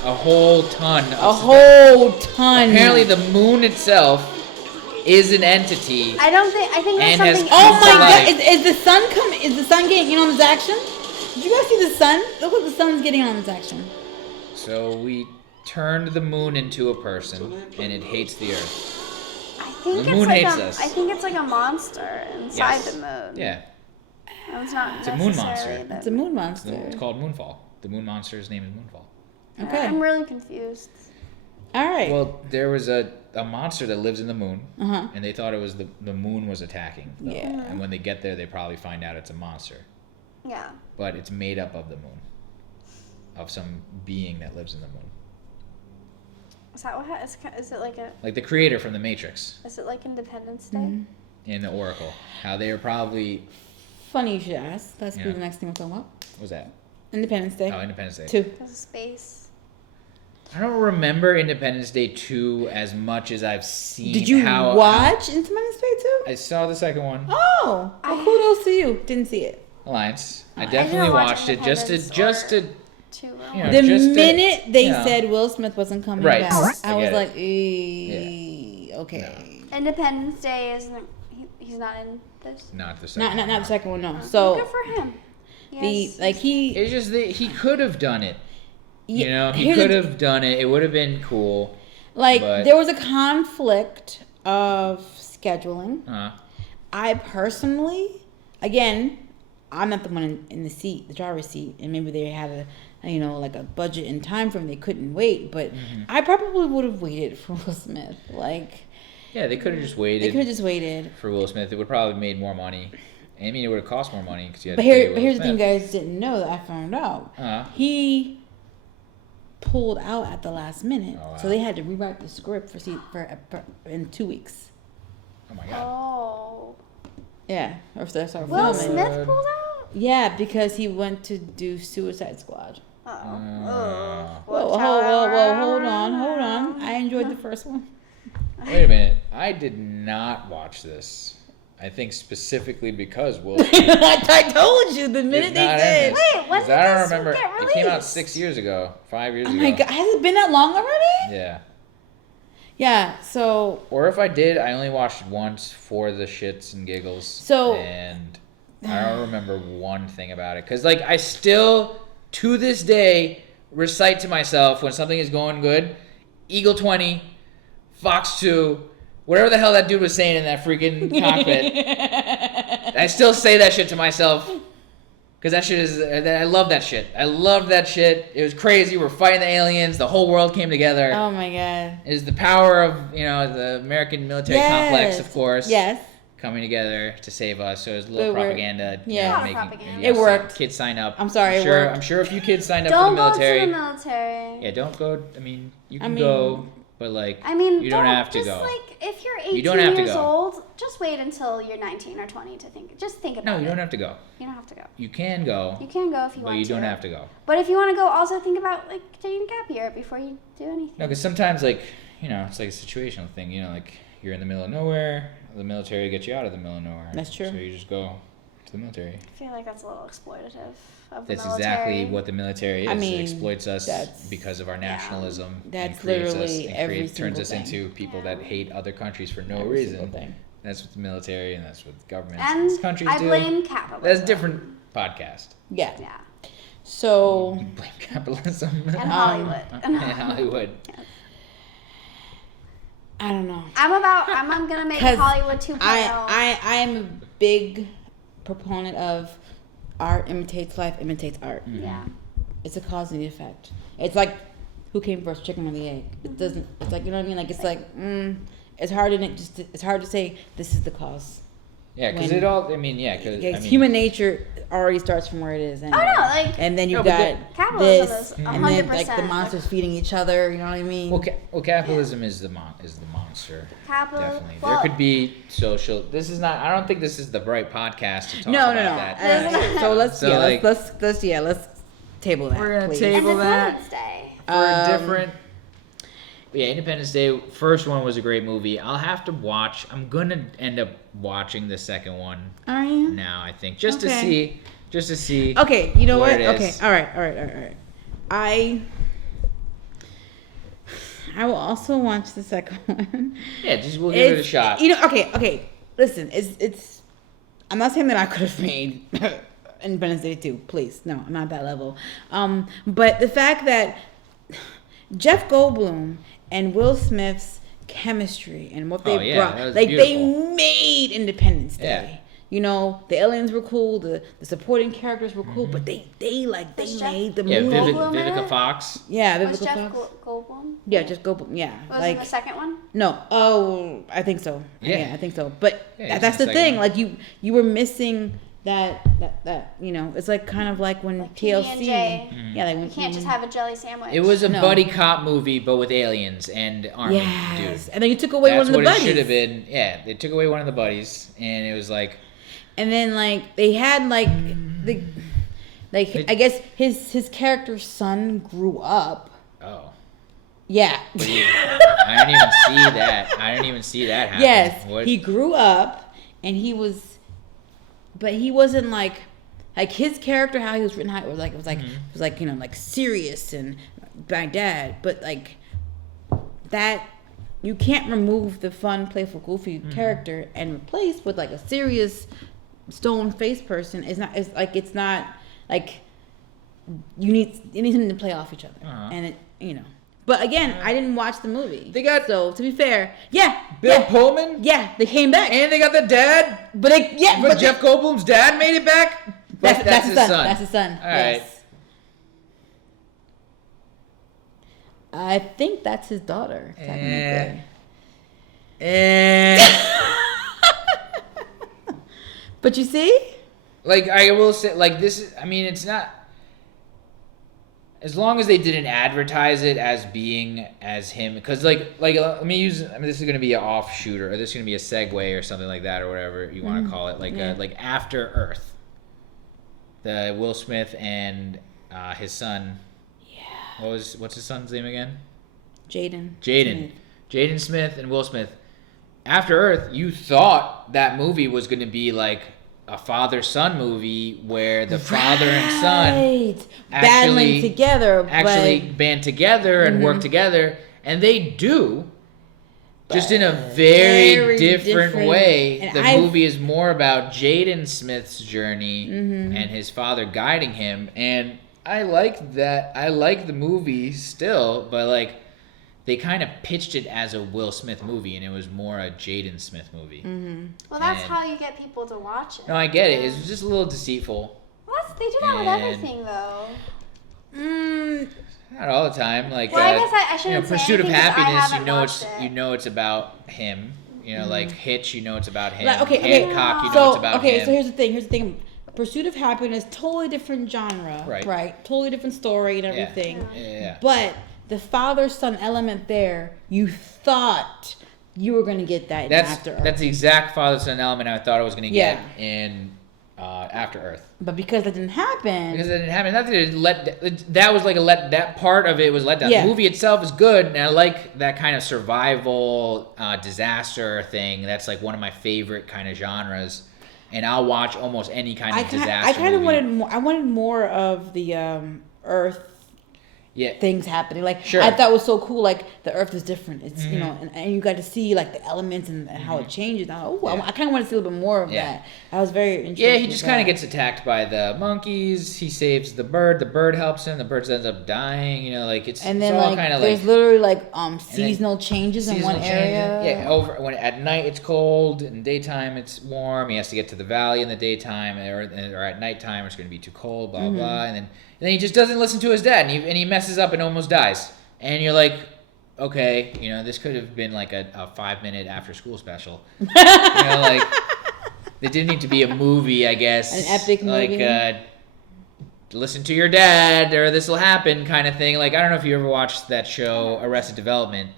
A whole ton of A whole ton. Apparently the moon itself is an entity. I think there's And has something. Oh my Light. god! Is the sun coming? Is the sun getting in on this action? Did you guys see the sun? Look what the sun's getting on this action. So we turned the moon into a person and it hates the Earth. I think The it's moon like hates a, us. I think it's like a monster inside Yes. the moon. Yeah. And it's not It's a moon necessarily monster. It's a moon It's monster. called Moonfall. The moon monster's name is Moonfall. Okay. I'm really confused. All right. Well, there was a monster that lives in the moon, Uh-huh. and they thought it was the moon was attacking them. Yeah. And when they get there, they probably find out it's a monster. Yeah. But it's made up of the moon, of some being that lives in the moon. Is that what? Is it like a? Like the creator from The Matrix Is it like Independence Day? Mm-hmm. in the Oracle. How they were probably... Funny you should ask. That's Yeah. the next thing we'll talk about. What was that? Independence Day. Oh, Independence Day. 2. Because of space. I don't remember Independence Day 2 as much as I've seen. Did you watch Independence Day 2? I saw the second one. Oh, well, kudos to you. Didn't see it. Alliance. I I definitely didn't watch watched it just to Too you know, The just to, minute they you know. said Will Smith wasn't coming Right. back, I I was get it. like, okay. Independence Day isn't. He's not in this. Not the second. Not one. the second one, no. So Good for him. Yes. It's just that he could have done it. You know, he here's could the- have done it. It would have been cool. Like, but- there was a conflict of scheduling. I personally, again, I'm not the one in the seat, the driver's seat, and maybe they had a budget and time frame they couldn't wait, but I probably would have waited for Will Smith. Like, Yeah, they could have just waited. they could have just waited. For Will Smith. It would probably have made more money. I mean, it would have cost more money because you had But to pay here's Will the thing you Smith. guys didn't know that I found out. Uh-huh. He pulled out at the last minute, Oh, wow. so they had to rewrite the script for in 2 weeks. Oh my god. Oh. Yeah, or so that's our Will filming. Smith pulled out. Yeah, because he went to do Suicide Squad. Oh. Whoa, hold on. I enjoyed the first one. Wait a minute. I did not watch this. I think specifically because Will Smith I told you the minute is they not said. in this. Wait, when 'Cause did I don't this remember. get It came out released? 6 years ago, 5 years Oh ago. my god, has it been that long already? Yeah. Yeah, so Or if I did, I only watched it once for the shits and giggles. So- and I don't remember one thing about it. Because, like, I still, to this day, recite to myself when something is going good, Eagle 20, Fox 2, whatever the hell that dude was saying in that freaking cockpit. I still say that shit to myself. Because that shit is, I love that shit. I loved that shit. It was crazy. We're fighting the aliens. The whole world came together. oh my god. Is the power of, the American military complex, of course. Yes. Coming together to save us. So it was a little It worked. propaganda. Yeah. A lot of making, propaganda. It worked. Kids sign up. I'm sorry, it worked. I'm sure if you kids signed up Don't for the go military. to the military. Yeah, don't go. I mean, you can mean- go, but like, I mean, you don't have to just go. like if you're 18 You don't have to years go. old, just wait until you're 19 or 20 to think. Just think about No, it. you don't have to go. You don't have to go. You can go, You can go if you but want you to. don't have to go. But if you want to go, also think about like taking a gap year before you do anything. No, because sometimes it's like a situational thing. Like you're in the middle of nowhere. The military gets you out of the middle of nowhere. That's true. So you just go to the military. I feel like that's a little exploitative of That's the military. exactly what the military is. I mean, it exploits us that's- because of our nationalism. That's and creates literally us, and every turns single us thing. into people that hate other countries for no Every reason. single thing. That's what the military and that's what governments And and countries I do. blame capitalism. That's a different podcast. Yeah. Yeah. So You blame capitalism And Hollywood. and Hollywood. I don't know. I'm gonna make 'Cause Hollywood 2.0. I am a big proponent of art imitates life, imitates art. Yeah. It's a cause and effect. It's like who came first, chicken or the egg? It doesn't. It's like, you know what I mean. Like it's like it's hard it's hard to say this is the cause. Yeah, because When- it all. I mean, yeah, because Human nature already starts from where it is. Anyway. Oh no, like And then you No, but got capitalism this, is and then like the 100%. monsters feeding each other. You know what I mean? Well, capitalism is the monster. Definitely, Well, there could be social. This is not. I don't think this is the right podcast to talk No, about no, no. that. So let's So, like- let's table that. We're gonna please. table that. Independence Day. For a Um, different. Yeah, Independence Day. First one was a great movie. I'll have to watch. I'm gonna end up watching the second one Are you? now. I think just to Okay. see. Okay, you know what what? it Okay, is. all right. I will also watch the second one. Yeah, just we'll give it a shot. You know, okay. Listen, it's. I'm not saying that I could have made Independence Day 2. Please, no, I'm not at that level. But the fact that Jeff Goldblum and Will Smith's chemistry and what they yeah, brought, that was like beautiful. they made Independence Day. Yeah. You know, the aliens were cool, the supporting characters were cool, but they Was Jeff- made the Yeah, movie. Goldblum in Vivica it? Fox. Yeah, Was Vivica Jeff Fox. Goldblum? Yeah, just Goldblum. Yeah, Was like in the second one? no. Oh, I think so. Yeah. Yeah, I think so. But Yeah, he's that's in the the thing. second Like you were missing that you know. It's like kind of like when Like TLC. PB&J. Yeah, like when You can't just have a jelly sandwich. It was a No. buddy cop movie, but with aliens and army Yes, dude. and then you took away That's one of the what buddies. it should have been. Yeah, they took away one of the buddies, and it was like, And then like they had like the I guess his character's son grew up. oh, Yeah. I didn't even see that happen. Yes, What? he grew up, and he wasn't like his character, how he was written, how it was like you know, like serious and my dad, but like that you can't remove the fun, playful, goofy character and replace with like a serious stone-faced person. It's not like you need something to play off each other, and it, you know. But again, I didn't watch the movie. So to be fair, Bill Pullman. Yeah, they came back, And they got the dad. but Jeff Goldblum's dad made it back. That's his son. That's his son. All right. Yes. I think that's his daughter, technically. But you see? Like, I will say, like, this is, I mean, it's not, as long as they didn't advertise it as being as him, because, like, let me use, I mean, this is going to be an offshoot, or this is going to be a segue or something like that, or whatever you want to call it, like, like After Earth. The Will Smith and his son. Yeah. What's his son's name again? Jaden Smith and Will Smith. After Earth, you thought that movie was going to be like a father-son movie where the father and son battling together, band together and work together, and they do. Just in a very different way. And the movie is more about Jaden Smith's journey and his father guiding him. And I like that. I like the movie still, but like they kind of pitched it as a Will Smith movie, and it was more a Jaden Smith movie. Well, that's how you get people to watch it. No, I get it. It's just a little deceitful. Well, they do that with everything, though. Not all the time. Like, well, I guess I shouldn't say Pursuit of anything 'cause I Happiness. haven't You know it's about him. You know, like Hitch. You know it's about him. Like, okay, Hancock. You know it's about him. So here's the thing. Pursuit of Happiness, totally different genre, right? Totally different story and everything. Yeah. But the father-son element there, you thought you were going to get that in After Earth. That's the exact father-son element I thought I was going to get in After Earth. But because that didn't happen. That was like that part of it was let down. The movie itself is good, and I like that kind of survival disaster thing. That's like one of my favorite kind of genres. And I'll watch almost any kind of disaster. I kind of movie. wanted more. I wanted more of the Earth things happening. Like Sure. I thought it was so cool. Like the Earth is different. It's you know, and you got to see like the elements and how it changes. I kind of want to see a little bit more of that. I was very interested. Yeah, he just kind of gets attacked by the monkeys. He saves the bird. The bird helps him. The bird ends up dying. You know, like it's and then it's all like kind of there's literally like seasonal changes in one area. Yeah, over when at night it's cold, in daytime it's warm. He has to get to the valley in the daytime, or at nighttime it's going to be too cold. Blah blah, and then he just doesn't listen to his dad, and he messes up and almost dies. And you're like, okay, you know, this could have been like a 5-minute after school special. You know, like it didn't need to be a movie, I guess. An epic movie. Like listen to your dad or this will happen kind of thing. Like I don't know if you ever watched that show Arrested Development,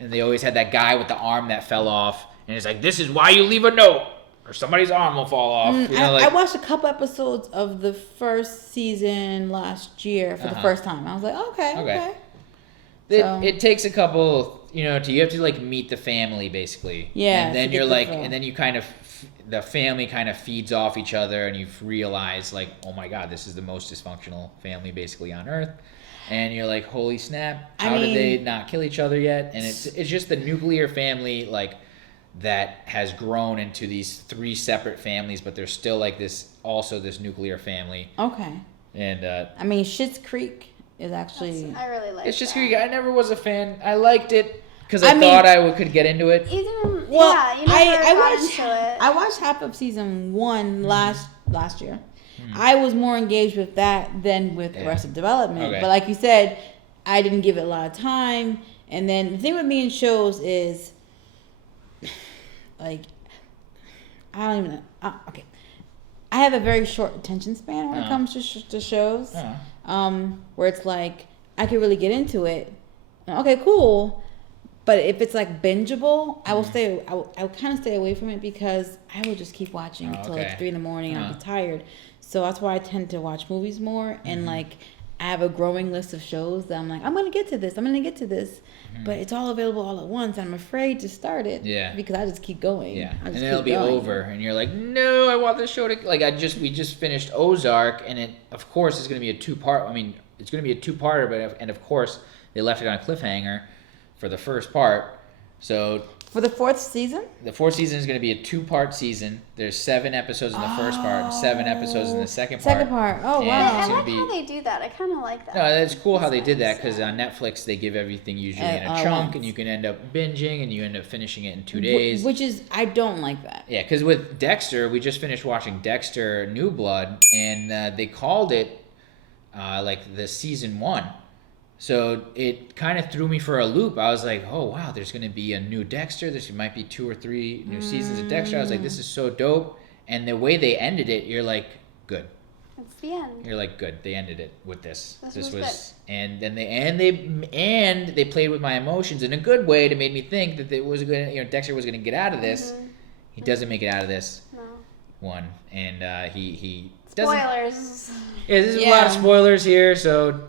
and they always had that guy with the arm that fell off, and it's like, this is why you leave a note, or somebody's arm will fall off. You know, I watched a couple episodes of the first season last year for the first time. I was like, okay. It takes a couple, you know, you have to like meet the family basically. Yeah. And then you're like, and then you kind of, the family kind of feeds off each other, and you realize like, oh my God, this is the most dysfunctional family basically on earth. And you're like, holy snap, how did they not kill each other yet? And it's just the nuclear family, like, that has grown into these 3 separate families, but there's still like this nuclear family. Okay. And I mean, Schitt's Creek is actually. I really like. It's Schitt's Creek. I never was a fan. I liked it because I thought I could get into it. You never got into it. I watched half of season 1 last year. I was more engaged with that than with Arrested Development. Okay. But like you said, I didn't give it a lot of time. And then the thing with me in shows is, like, I don't even know. Okay. I have a very short attention span when it comes to shows. Where it's like, I could really get into it. Okay, cool. But if it's like bingeable, I will I will kind of stay away from it because I will just keep watching until like 3 a.m. and I'll be tired. So that's why I tend to watch movies more. And like, I have a growing list of shows that I'm like, I'm gonna get to this, but it's all available all at once. I'm afraid to start it. Yeah. Because I just keep going. Yeah, I and just then it'll keep be going. over, and you're like, no, I want this show to like. We just finished Ozark, and it of course is going to be a 2-part. I mean, it's going to be a 2-parter, but and of course they left it on a cliffhanger for the first part. So For the 4th season? the 4th season is going to be a 2-part season. There's 7 episodes in the first part, and 7 episodes in the second part. Second part. Oh, And wow. it's I gonna like be- how they do that. I kind of like that. No, it's cool how they That's did that nice, because yeah. on Netflix they give everything usually in a all chunk, once. and you can end up binging, and you end up finishing it in 2 days. Which is, I don't like that. Yeah, because with Dexter, we just finished watching Dexter New Blood, and they called it like the season 1. So it kind of threw me for a loop. I was like, oh, wow, there's going to be a new Dexter. There might be 2 or 3 new seasons of Dexter. I was like, this is so dope. And the way they ended it, you're like, good. It's the end. You're like, good. They ended it with this. This was and then they played with my emotions in a good way to make me think that Dexter was gonna get out of this. He doesn't make it out of this No. one, and he doesn't. Spoilers. Yeah, there's a lot of spoilers here, so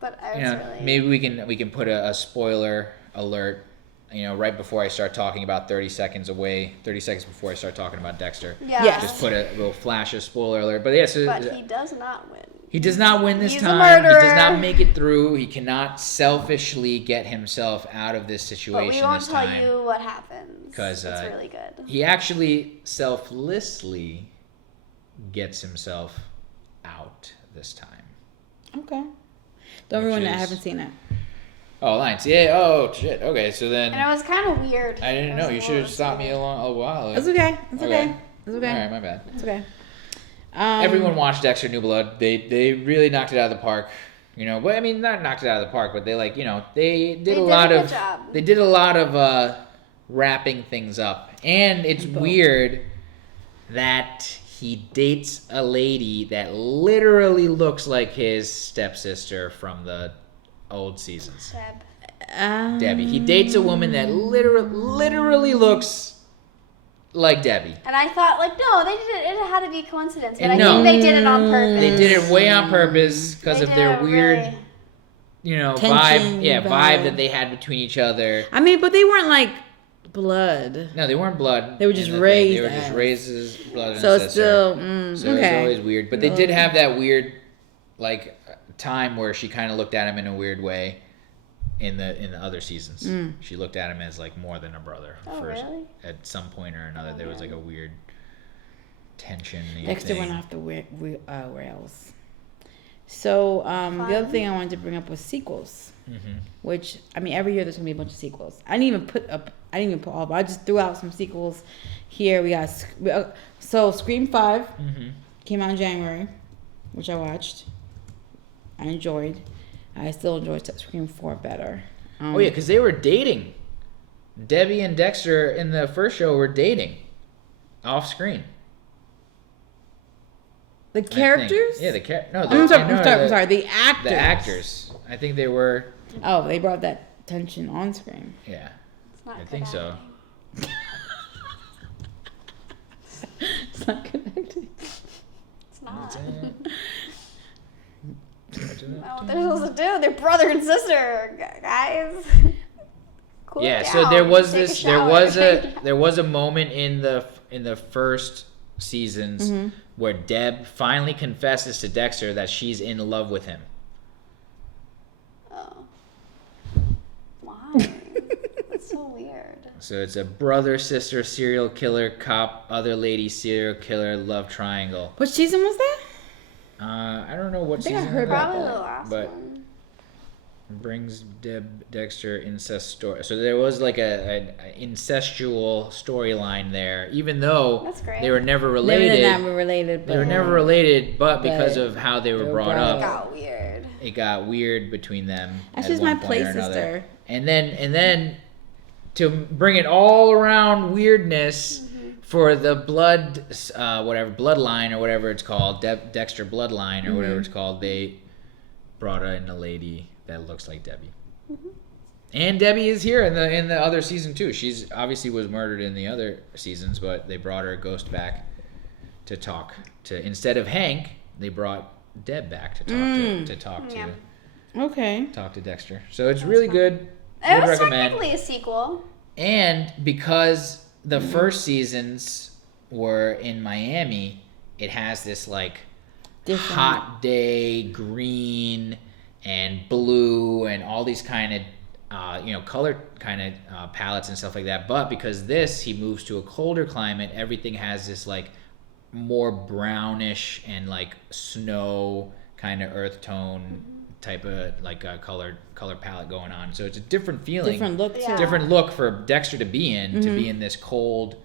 But I was really... maybe we can put a spoiler alert. Right before I start talking about 30 seconds before I start talking about Dexter. Yeah. Yes. Just put a little flash of spoiler alert. But yeah, so But he does not win. he does not win this He's a time. He does murderer. not make it through. He cannot selfishly get himself out of this But situation we won't this tell time. you what happens. 'Cause, it's really good. He actually selflessly gets himself out this time. Okay. Don't ruin it. I is- haven't seen it. Oh, lines. Yeah. Oh, shit. Okay, so then And it was kind of weird. I didn't It know. was You a should have little stopped me weird. a while ago. It's okay. It's okay. Okay. It's okay. All right, my bad. It's okay. Everyone watched Dexter New Blood. They really knocked it out of the park. But I mean, not knocked it out of the park, but they they did a lot good of job. they did a lot of wrapping things up. And it's weird that he dates a lady that literally looks like his stepsister from the old seasons. Debbie. He dates a woman that literally looks like Debbie. And I thought, no, they did it. It had to be a coincidence. But And I think they did it on purpose. They did it way on purpose because They of did their it weird, really- Tension, vibe that they had between each other. I mean, but they weren't like blood. No, they weren't blood. They were just in the thing. raised They were just as. raised as blood and So it's sister. still So it was okay. always weird. But they did have that weird, time where she kind of looked at him in a weird way. In the other seasons, she looked at him as more than a brother. Oh, really? At some point or another, there was a weird tension. Dexter went off the rails. So the other thing I wanted to bring up was sequels, which I mean every year there's gonna be a bunch of sequels. I didn't even put all, but I just threw out some sequels. Here we got Scream 5 came out in January, which I watched. I enjoyed. I still enjoyed Scream 4 better. Oh yeah, because they were dating. Debbie and Dexter in the first show were dating, off screen. The characters? Yeah, I'm sorry. The actors. The actors. I think they were. Oh, they brought that tension on screen. Yeah, It's not I good think so. acting. It's not connected. It's not. What's I don't know what they're supposed to do. They're brother and sister, guys. Cool Yeah, down. so there was Take a this. There shower. was a moment in the first seasons where Deb finally confesses to Dexter that she's in love with him. Oh. Why? That's so weird. So it's a brother sister serial killer cop other lady serial killer love triangle. What season was that? I don't know what think I season heard of about that, Probably the last but one. brings Dexter incest story. So there was an incestual storyline there, even though That's great. they were never They related. were never related. They were never related, but because But of how they were they were brought brought up, It got weird. it got weird between them. That's at just one my point play or another. sister. And then to bring it all around weirdness for the bloodline or whatever it's called, Dexter bloodline or whatever it's called, they brought in a lady that looks like Debbie. And Debbie is here in the other season too. She's obviously was murdered in the other seasons, but they brought her ghost back to talk to. Instead of Hank, they brought Deb back to talk to Okay. talk to Dexter. So it's really good. It Would was recommend. technically a sequel. And because the first seasons were in Miami, it has this like Different. hot day green and blue and all these kind of color kind of palettes and stuff like that. But because he moves to a colder climate, everything has this like more brownish and like snow kind of earth tone type of like color palette going on. So it's a different feeling, Different look too. Yeah. different look for Dexter to be in, to be in this cold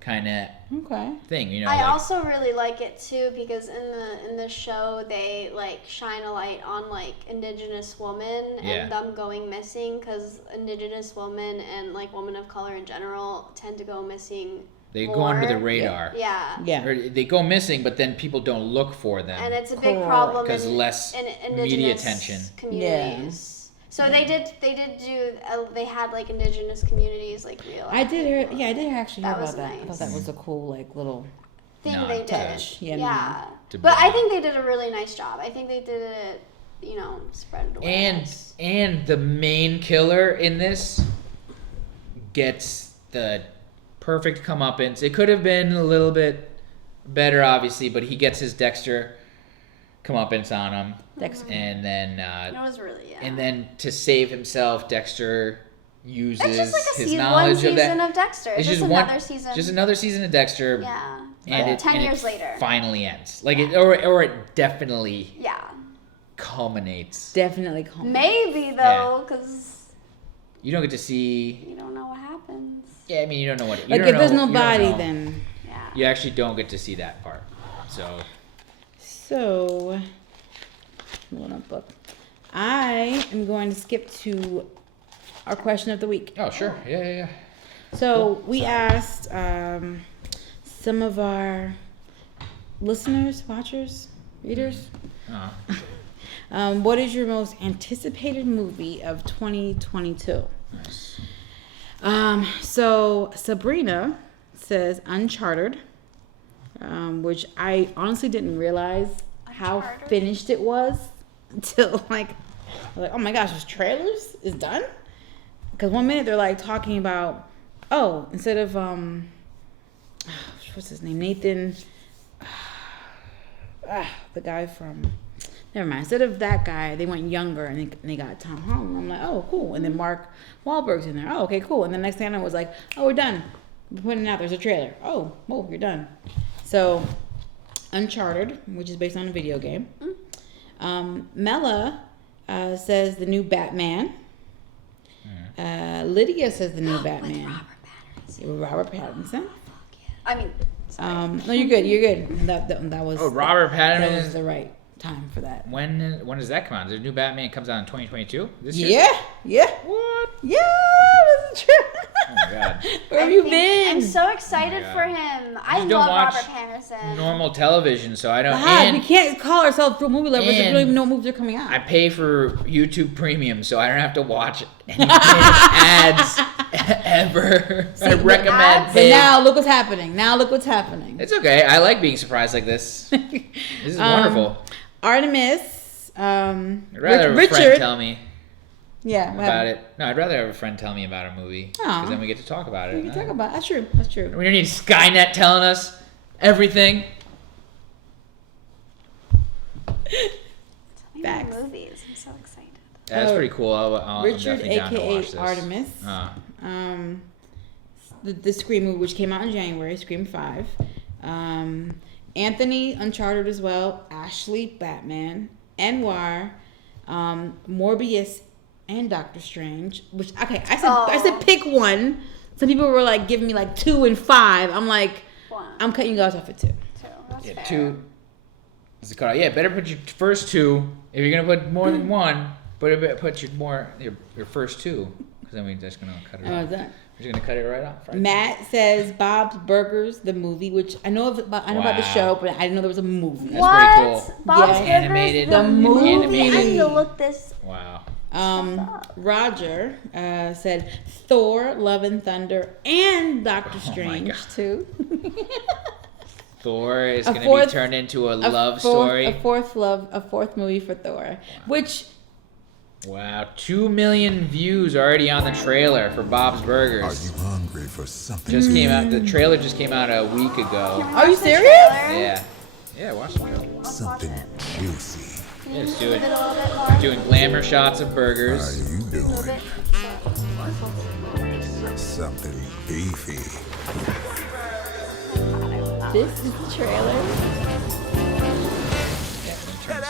kind of Okay. thing. I also really like it too because in the show they like shine a light on like indigenous women and them going missing, because indigenous women and like women of color in general tend to go missing. They go under the radar. Yeah. Yeah. Or they go missing, but then people don't look for them. And it's a big problem because less in media indigenous attention. communities. So they did do they had like indigenous communities like real. I did actually hear That was about that. I nice. thought that was a cool like little. thing Nod they to- did. Yeah, to But I bring- think they did a really nice job. I think they did it, spread awareness. And the main killer in this gets the perfect comeuppance. It could have been a little bit better, obviously, but he gets his Dexter comeuppance on him. Dexter. And then It was really and then to save himself, Dexter uses It's just like a his one knowledge season of that. of Dexter. It's just one- another season. Just another season of Dexter. Yeah. And Like it 10 and years it later. finally ends. Like or it definitely Yeah. culminates. Definitely call me. Maybe though, because You don't get to see. you don't know what happens. Yeah, I mean you don't know what. You Like don't if there's know- no you don't body, know. then. Yeah. You actually don't get to see that part. So, hold up, book. I am going to skip to our question of the week. Oh sure, yeah. So we asked some of our listeners, watchers, readers, what is your most anticipated movie of 2022? Nice. So Sabrina says Uncharted, which I honestly didn't realize how Uncharted? finished it was until like, I was like, oh my gosh, this trailers is done? Because 1 minute they're like talking about, instead of what's his name, Nathan, the guy from, never mind. Instead of that guy, they went younger and they got Tom Holland. I'm like, oh, cool. And then Mark Wahlberg's in there. Oh, okay, cool. And the next thing I know was like, oh, we're done. We're putting it out. There's a trailer. Oh, you're done. So, Uncharted, which is based on a video game. Mela says the new Batman. Lydia says the new Batman. With Robert Pattinson. I mean, sorry. No, you're good. You're good. That was. Robert Pattinson. That was the right time for that. When does that come out? The new Batman comes out in 2022. This year? Yeah. What? Yeah, that's true. Oh my god. Where have you been? I'm so excited Oh my for God. him. I don't love watch Robert Pattinson. Normal television, so I don't. God, we can't call ourselves real movie lovers if we and don't even know what movies are coming out. I pay for YouTube Premium, so I don't have to watch any ads ever. I recommend ads? But it. now look what's happening. It's okay. I like being surprised like this. This is wonderful. Artemis. I'd rather have a Richard. friend tell me Yeah. what about happened? it. No, I'd rather have a friend tell me about a movie Aw. because then we get to talk about it. We can talk about. That's true. That's true. We don't need Skynet telling us everything. Facts. Movies. I'm so excited. That's pretty cool. I'm Richard, definitely down to aka watch this. Artemis. The Scream movie, which came out in January, Scream 5. Anthony, Uncharted as well. Ashley, Batman. Noir, Morbius, and Doctor Strange. Which I said pick one. Some people were like giving me like 2 and 5. I'm like, One. I'm cutting you guys off at 2. That's Yeah, fair. 2. Is it called? Yeah, better put your first 2. If you're gonna put more than one, put your first 2, because then we're just gonna cut it off. That. We're just gonna cut it right off. Right? Matt says Bob's Burgers, the movie, which I know about the Wow. show, but I didn't know there was a movie. That's What? pretty cool. Bob's Yeah. Burgers, Animated. the movie. Animated. I need to look this. Wow. Roger said Thor, Love and Thunder, and Doctor Oh my Strange God. too. Thor is A going to fourth- be turned into a love story. A fourth movie for Thor, which Wow, 2 million views already on the trailer for Bob's Are Burgers. you hungry for something? Just came out. The trailer just came out a week ago. Are you serious? Yeah. Yeah, watch the trailer. Something juicy. Yeah, just doing, A little bit more. doing glamour shots of How burgers. you A little doing? bit. Something beefy. this is the trailer. Yeah, and it turns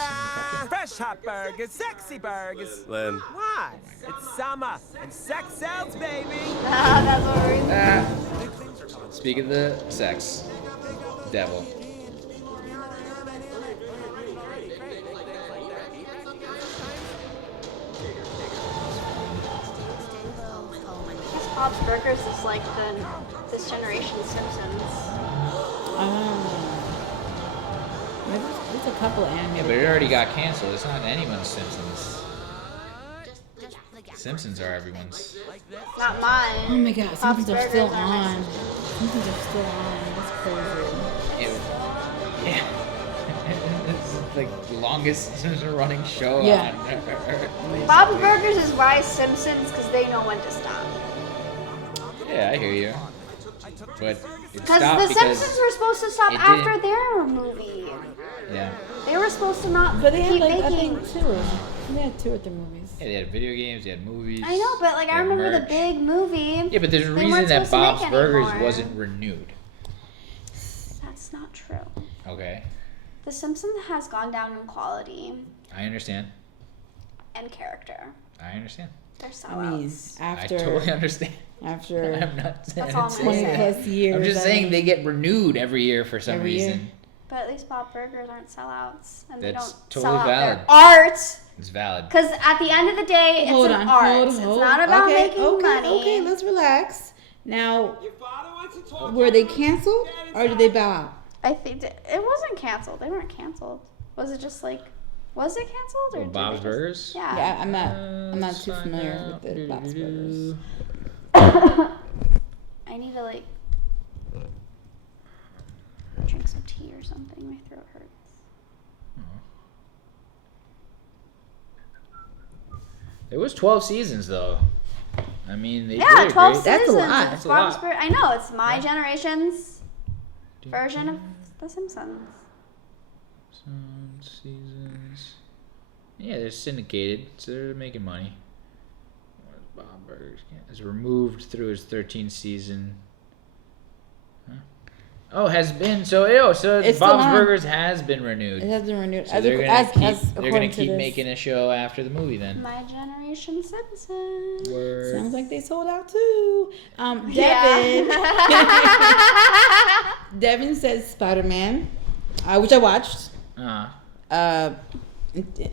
Fresh hot burgers, sexy burgers. Len. Why? It's summer and sex sells, baby. That's what we're Speak of the sex devil. Guess Bob's Burgers is like this generation's Simpsons. Maybe there's a couple Yeah, animated. but it already got canceled. It's not anyone's Simpsons. Simpsons are everyone's. Not mine. Oh my god, Bob's Simpsons are still Burgers are on. Simpsons are still on. That's crazy. Yeah. It's like the longest running show Yeah. on Earth. Bob's Burgers is why Simpsons, because they know when to stop. Yeah, I hear you. But it Because stopped the because Simpsons were supposed to stop it after didn't- their movie. yeah. They were supposed to not But they had keep like I making. think two. They had 2 or 3 movies. Yeah, they had video games, they had movies. I know, but like they I had remember the merch. big movie. Yeah, but there's a They reason weren't that supposed to make Bob's Burgers anymore. wasn't renewed. That's not true. Okay, The Simpsons has gone down in quality I understand. and character. I understand. They're I mean, sellouts. I totally understand. after I'm not saying, That's all I'm saying gonna 20 say. that. plus years. I'm just I saying mean, they get renewed every year for some Every year. reason. But at least Bob Burgers aren't sellouts, and they That's don't totally sell out valid. their art. It's valid. Because at the end of the day, it's hold an on, art. hold. It's not about okay, making okay, money. Okay, let's relax. Now, Your father wants to talk. were they canceled or did they bow out? I think it wasn't canceled. They weren't canceled. Was it just like, was it canceled or Well, did Bob's they just- Burgers? Yeah. Yeah, I'm not Let's too find familiar out. with the Bob's Burgers. I need to like drink some tea or something. My throat hurts. It was 12 seasons though. I mean, they Yeah, did 12 great. That's a seasons. lot. It's That's a Bob's lot. Burgers. I know it's my generation's version of The Simpsons. Some seasons. Yeah, they're syndicated, so they're making money. Where's Bob Burgers? Is removed through his 13th season. Huh? Oh, has been so. So It's still Bob's on. Burgers has been renewed. It has been renewed. So they're gonna keep. They're gonna according to keep this. making a show after the movie then. My generation Simpsons. Word. Sounds like they sold out too. Devin. Yeah. Devin says Spider-Man, which I watched. It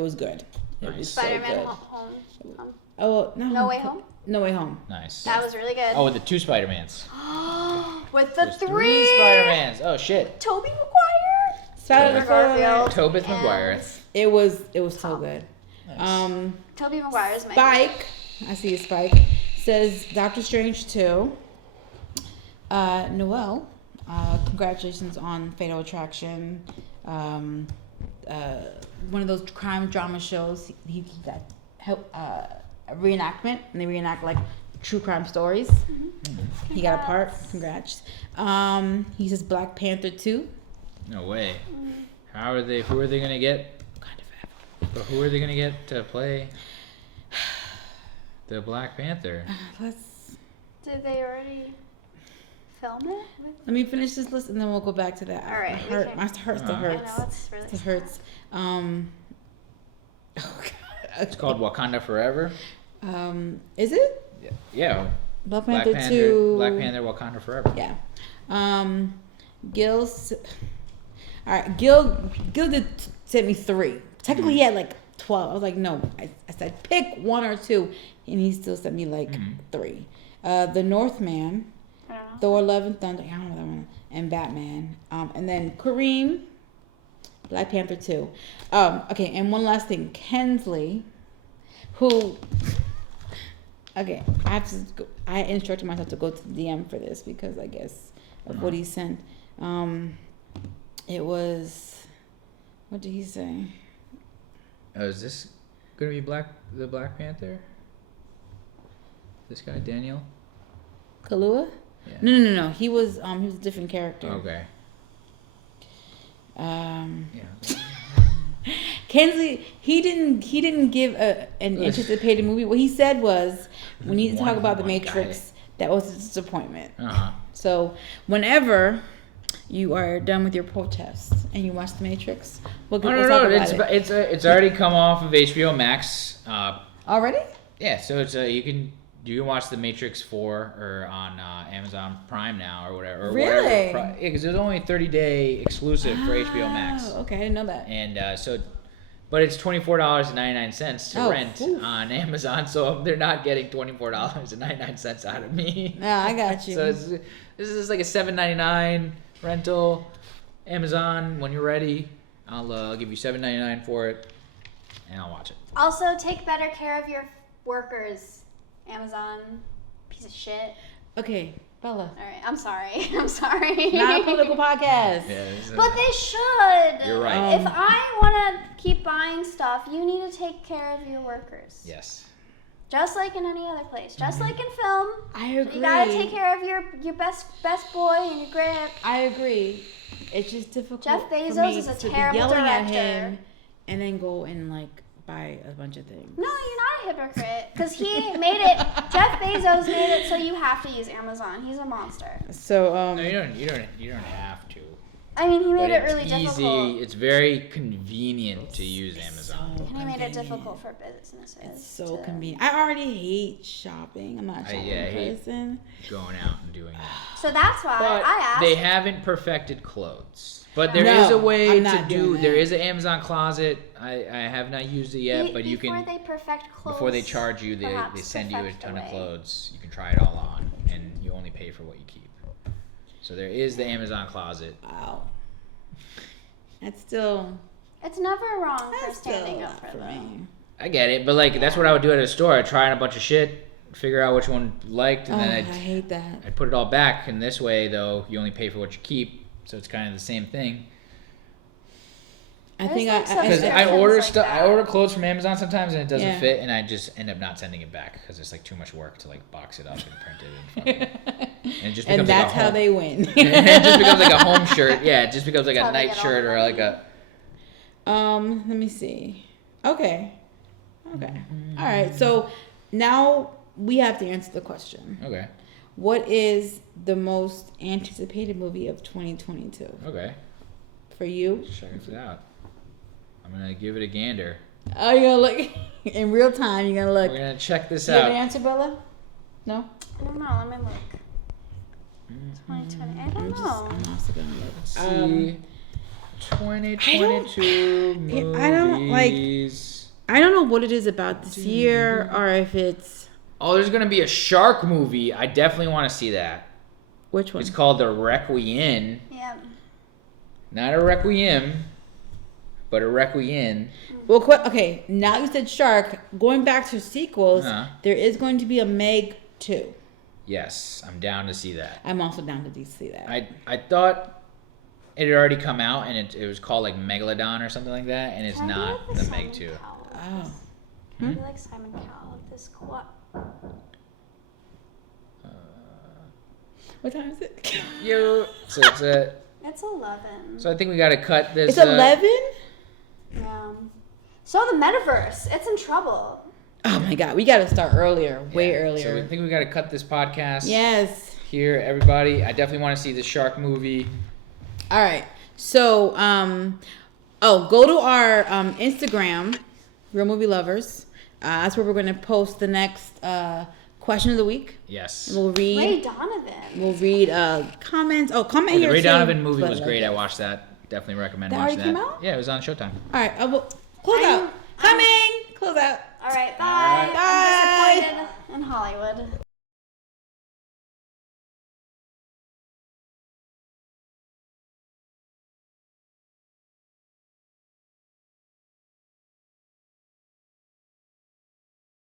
was good. It was Nice. so Spider-Man good. Home. Oh no! No Way Home? No Way Home. Nice. That was really good. Oh, with the 2 Spider-Mans. With the There's three. 3 Spider-Mans. Oh shit. Tobey Maguire. Spider-Man. Garfield. Tobey and Maguire. It was so good. Nice. Tobey Maguire's my Spike, I see a Spike, says Doctor Strange 2. Noel, congratulations on Fatal Attraction. One of those crime drama shows. He got a reenactment, and they reenact like true crime stories. Mm-hmm. He got a part. Congrats. He says Black Panther 2. No way. How are they? Who are they gonna get? But who are they gonna get to play the Black Panther? Did they already film it? Let me finish this list and then we'll go back to that. All right, My we heart, can- my heart still I hurts. I know it's really It hurts. It's called Wakanda Forever. Is it? Yeah. Black Black Panther 2. Black Panther, Wakanda Forever. Yeah. Gil's. All right. Gil did sent me 3. Technically, he had like 12. I was like, no. I said pick 1 or 2, and he still sent me like 3. The Northman, I don't know. Thor: Love and Thunder. I don't know that one. And Batman. And then Kareem. Black Panther 2. Okay, and one last thing. Kensley, who... Okay, I instructed myself to go to the DM for this because I guess of what he sent. It was, what did he say? Oh, is this gonna be the Black Panther? This guy Daniel? Kaluuya? Yeah. No. He was a different character. Okay. Yeah. Kensley, he didn't give an anticipated movie. What he said was, we need to talk about The Matrix. That was a disappointment. So whenever you are done with your protest and you watch The Matrix, we'll talk about it. It's already come off of HBO Max. Already? Yeah, so it's you can watch The Matrix 4 or on Amazon Prime now or whatever. Or really? Yeah, because there's only a 30-day exclusive for HBO Max. Okay, I didn't know that. And but it's $24.99 to rent on Amazon, so they're not getting $24.99 out of me. Yeah, I got you. So this is like a $7.99 rental. Amazon, when you're ready, I'll give you $7.99 for it, and I'll watch it. Also, take better care of your workers, Amazon. Piece of shit. Okay, Bella. All right, I'm sorry. I'm sorry. Not a political podcast. Yeah, but they should. You're right. If I want to keep buying stuff, you need to take care of your workers. Yes. Just like in any other place. Just like in film. I agree. You gotta take care of your best boy and your grip. I agree. It's just difficult. Jeff Bezos for me is a to be terrible yelling director. at him and then go and buy a bunch of things. No, you're not a hypocrite. Because he made it. Jeff Bezos made it so you have to use Amazon. He's a monster. So No, you don't have to. I mean, he made it really easy. difficult. It's very convenient to use Amazon. And he made it difficult for businesses. It's so convenient. I already hate shopping. I'm not a shopping person. Going out and doing that. So that's why But I asked. they haven't perfected clothes. But there is a way to do. There is an Amazon closet. I have not used it yet, but you can. Before they perfect clothes. Before they charge you, they send you a ton of clothes. You can try it all on, and you only pay for what you keep. So there is the Amazon closet. Wow. That's still. It's never wrong for standing up for me. I get it, but that's what I would do at a store. I'd try on a bunch of shit, figure out which one I liked, and then I hate that. I'd put it all back. And this way, though, you only pay for what you keep, so it's kind of the same thing. I think because I order stuff. I order clothes from Amazon sometimes and it doesn't fit, and I just end up not sending it back because it's too much work to box it up and print it. And it just becomes that's how they win. It just becomes like a home shirt. Yeah, it just becomes like a night shirt or like a. Let me see. Okay. All right. So now we have to answer the question. Okay. What is the most anticipated movie of 2022? Okay. For you? Check it out. I'm gonna give it a gander. Oh, you're gonna look in real time. You're gonna look. We're gonna check this out. You have an answer, Bella? No. I don't know. Let me look. 2020. I don't know. I'm also gonna look. Let's see. 2022 movies. I don't know what it is about this year, or if it's. Oh, there's gonna be a shark movie. I definitely want to see that. Which one? It's called The Requiem. Yeah. Not a Requiem, but a Requiem. Well, okay. Now you said shark. Going back to sequels, there is going to be a Meg 2. Yes, I'm down to see that. I'm also down to see that. I thought it had already come out, and it was called Megalodon or something like that, and it's not the Meg 2. Oh. I feel like Simon Cowell with this quote. What time is it? So it's It's 11. So I think we got to cut this. It's 11? Yeah. So the metaverse, it's in trouble. Oh my God, we got to start earlier, way earlier. So I think we got to cut this podcast. Yes. Here, everybody. I definitely want to see the shark movie. All right. So, go to our Instagram, Real Movie Lovers. That's where we're going to post the next question of the week. Yes. We'll read. Ray Donovan. We'll read comments. Oh, comment here. The Ray too, Donovan movie was great. I watched that. Definitely recommend watching that. Came out? Yeah, it was on Showtime. All right. Close out.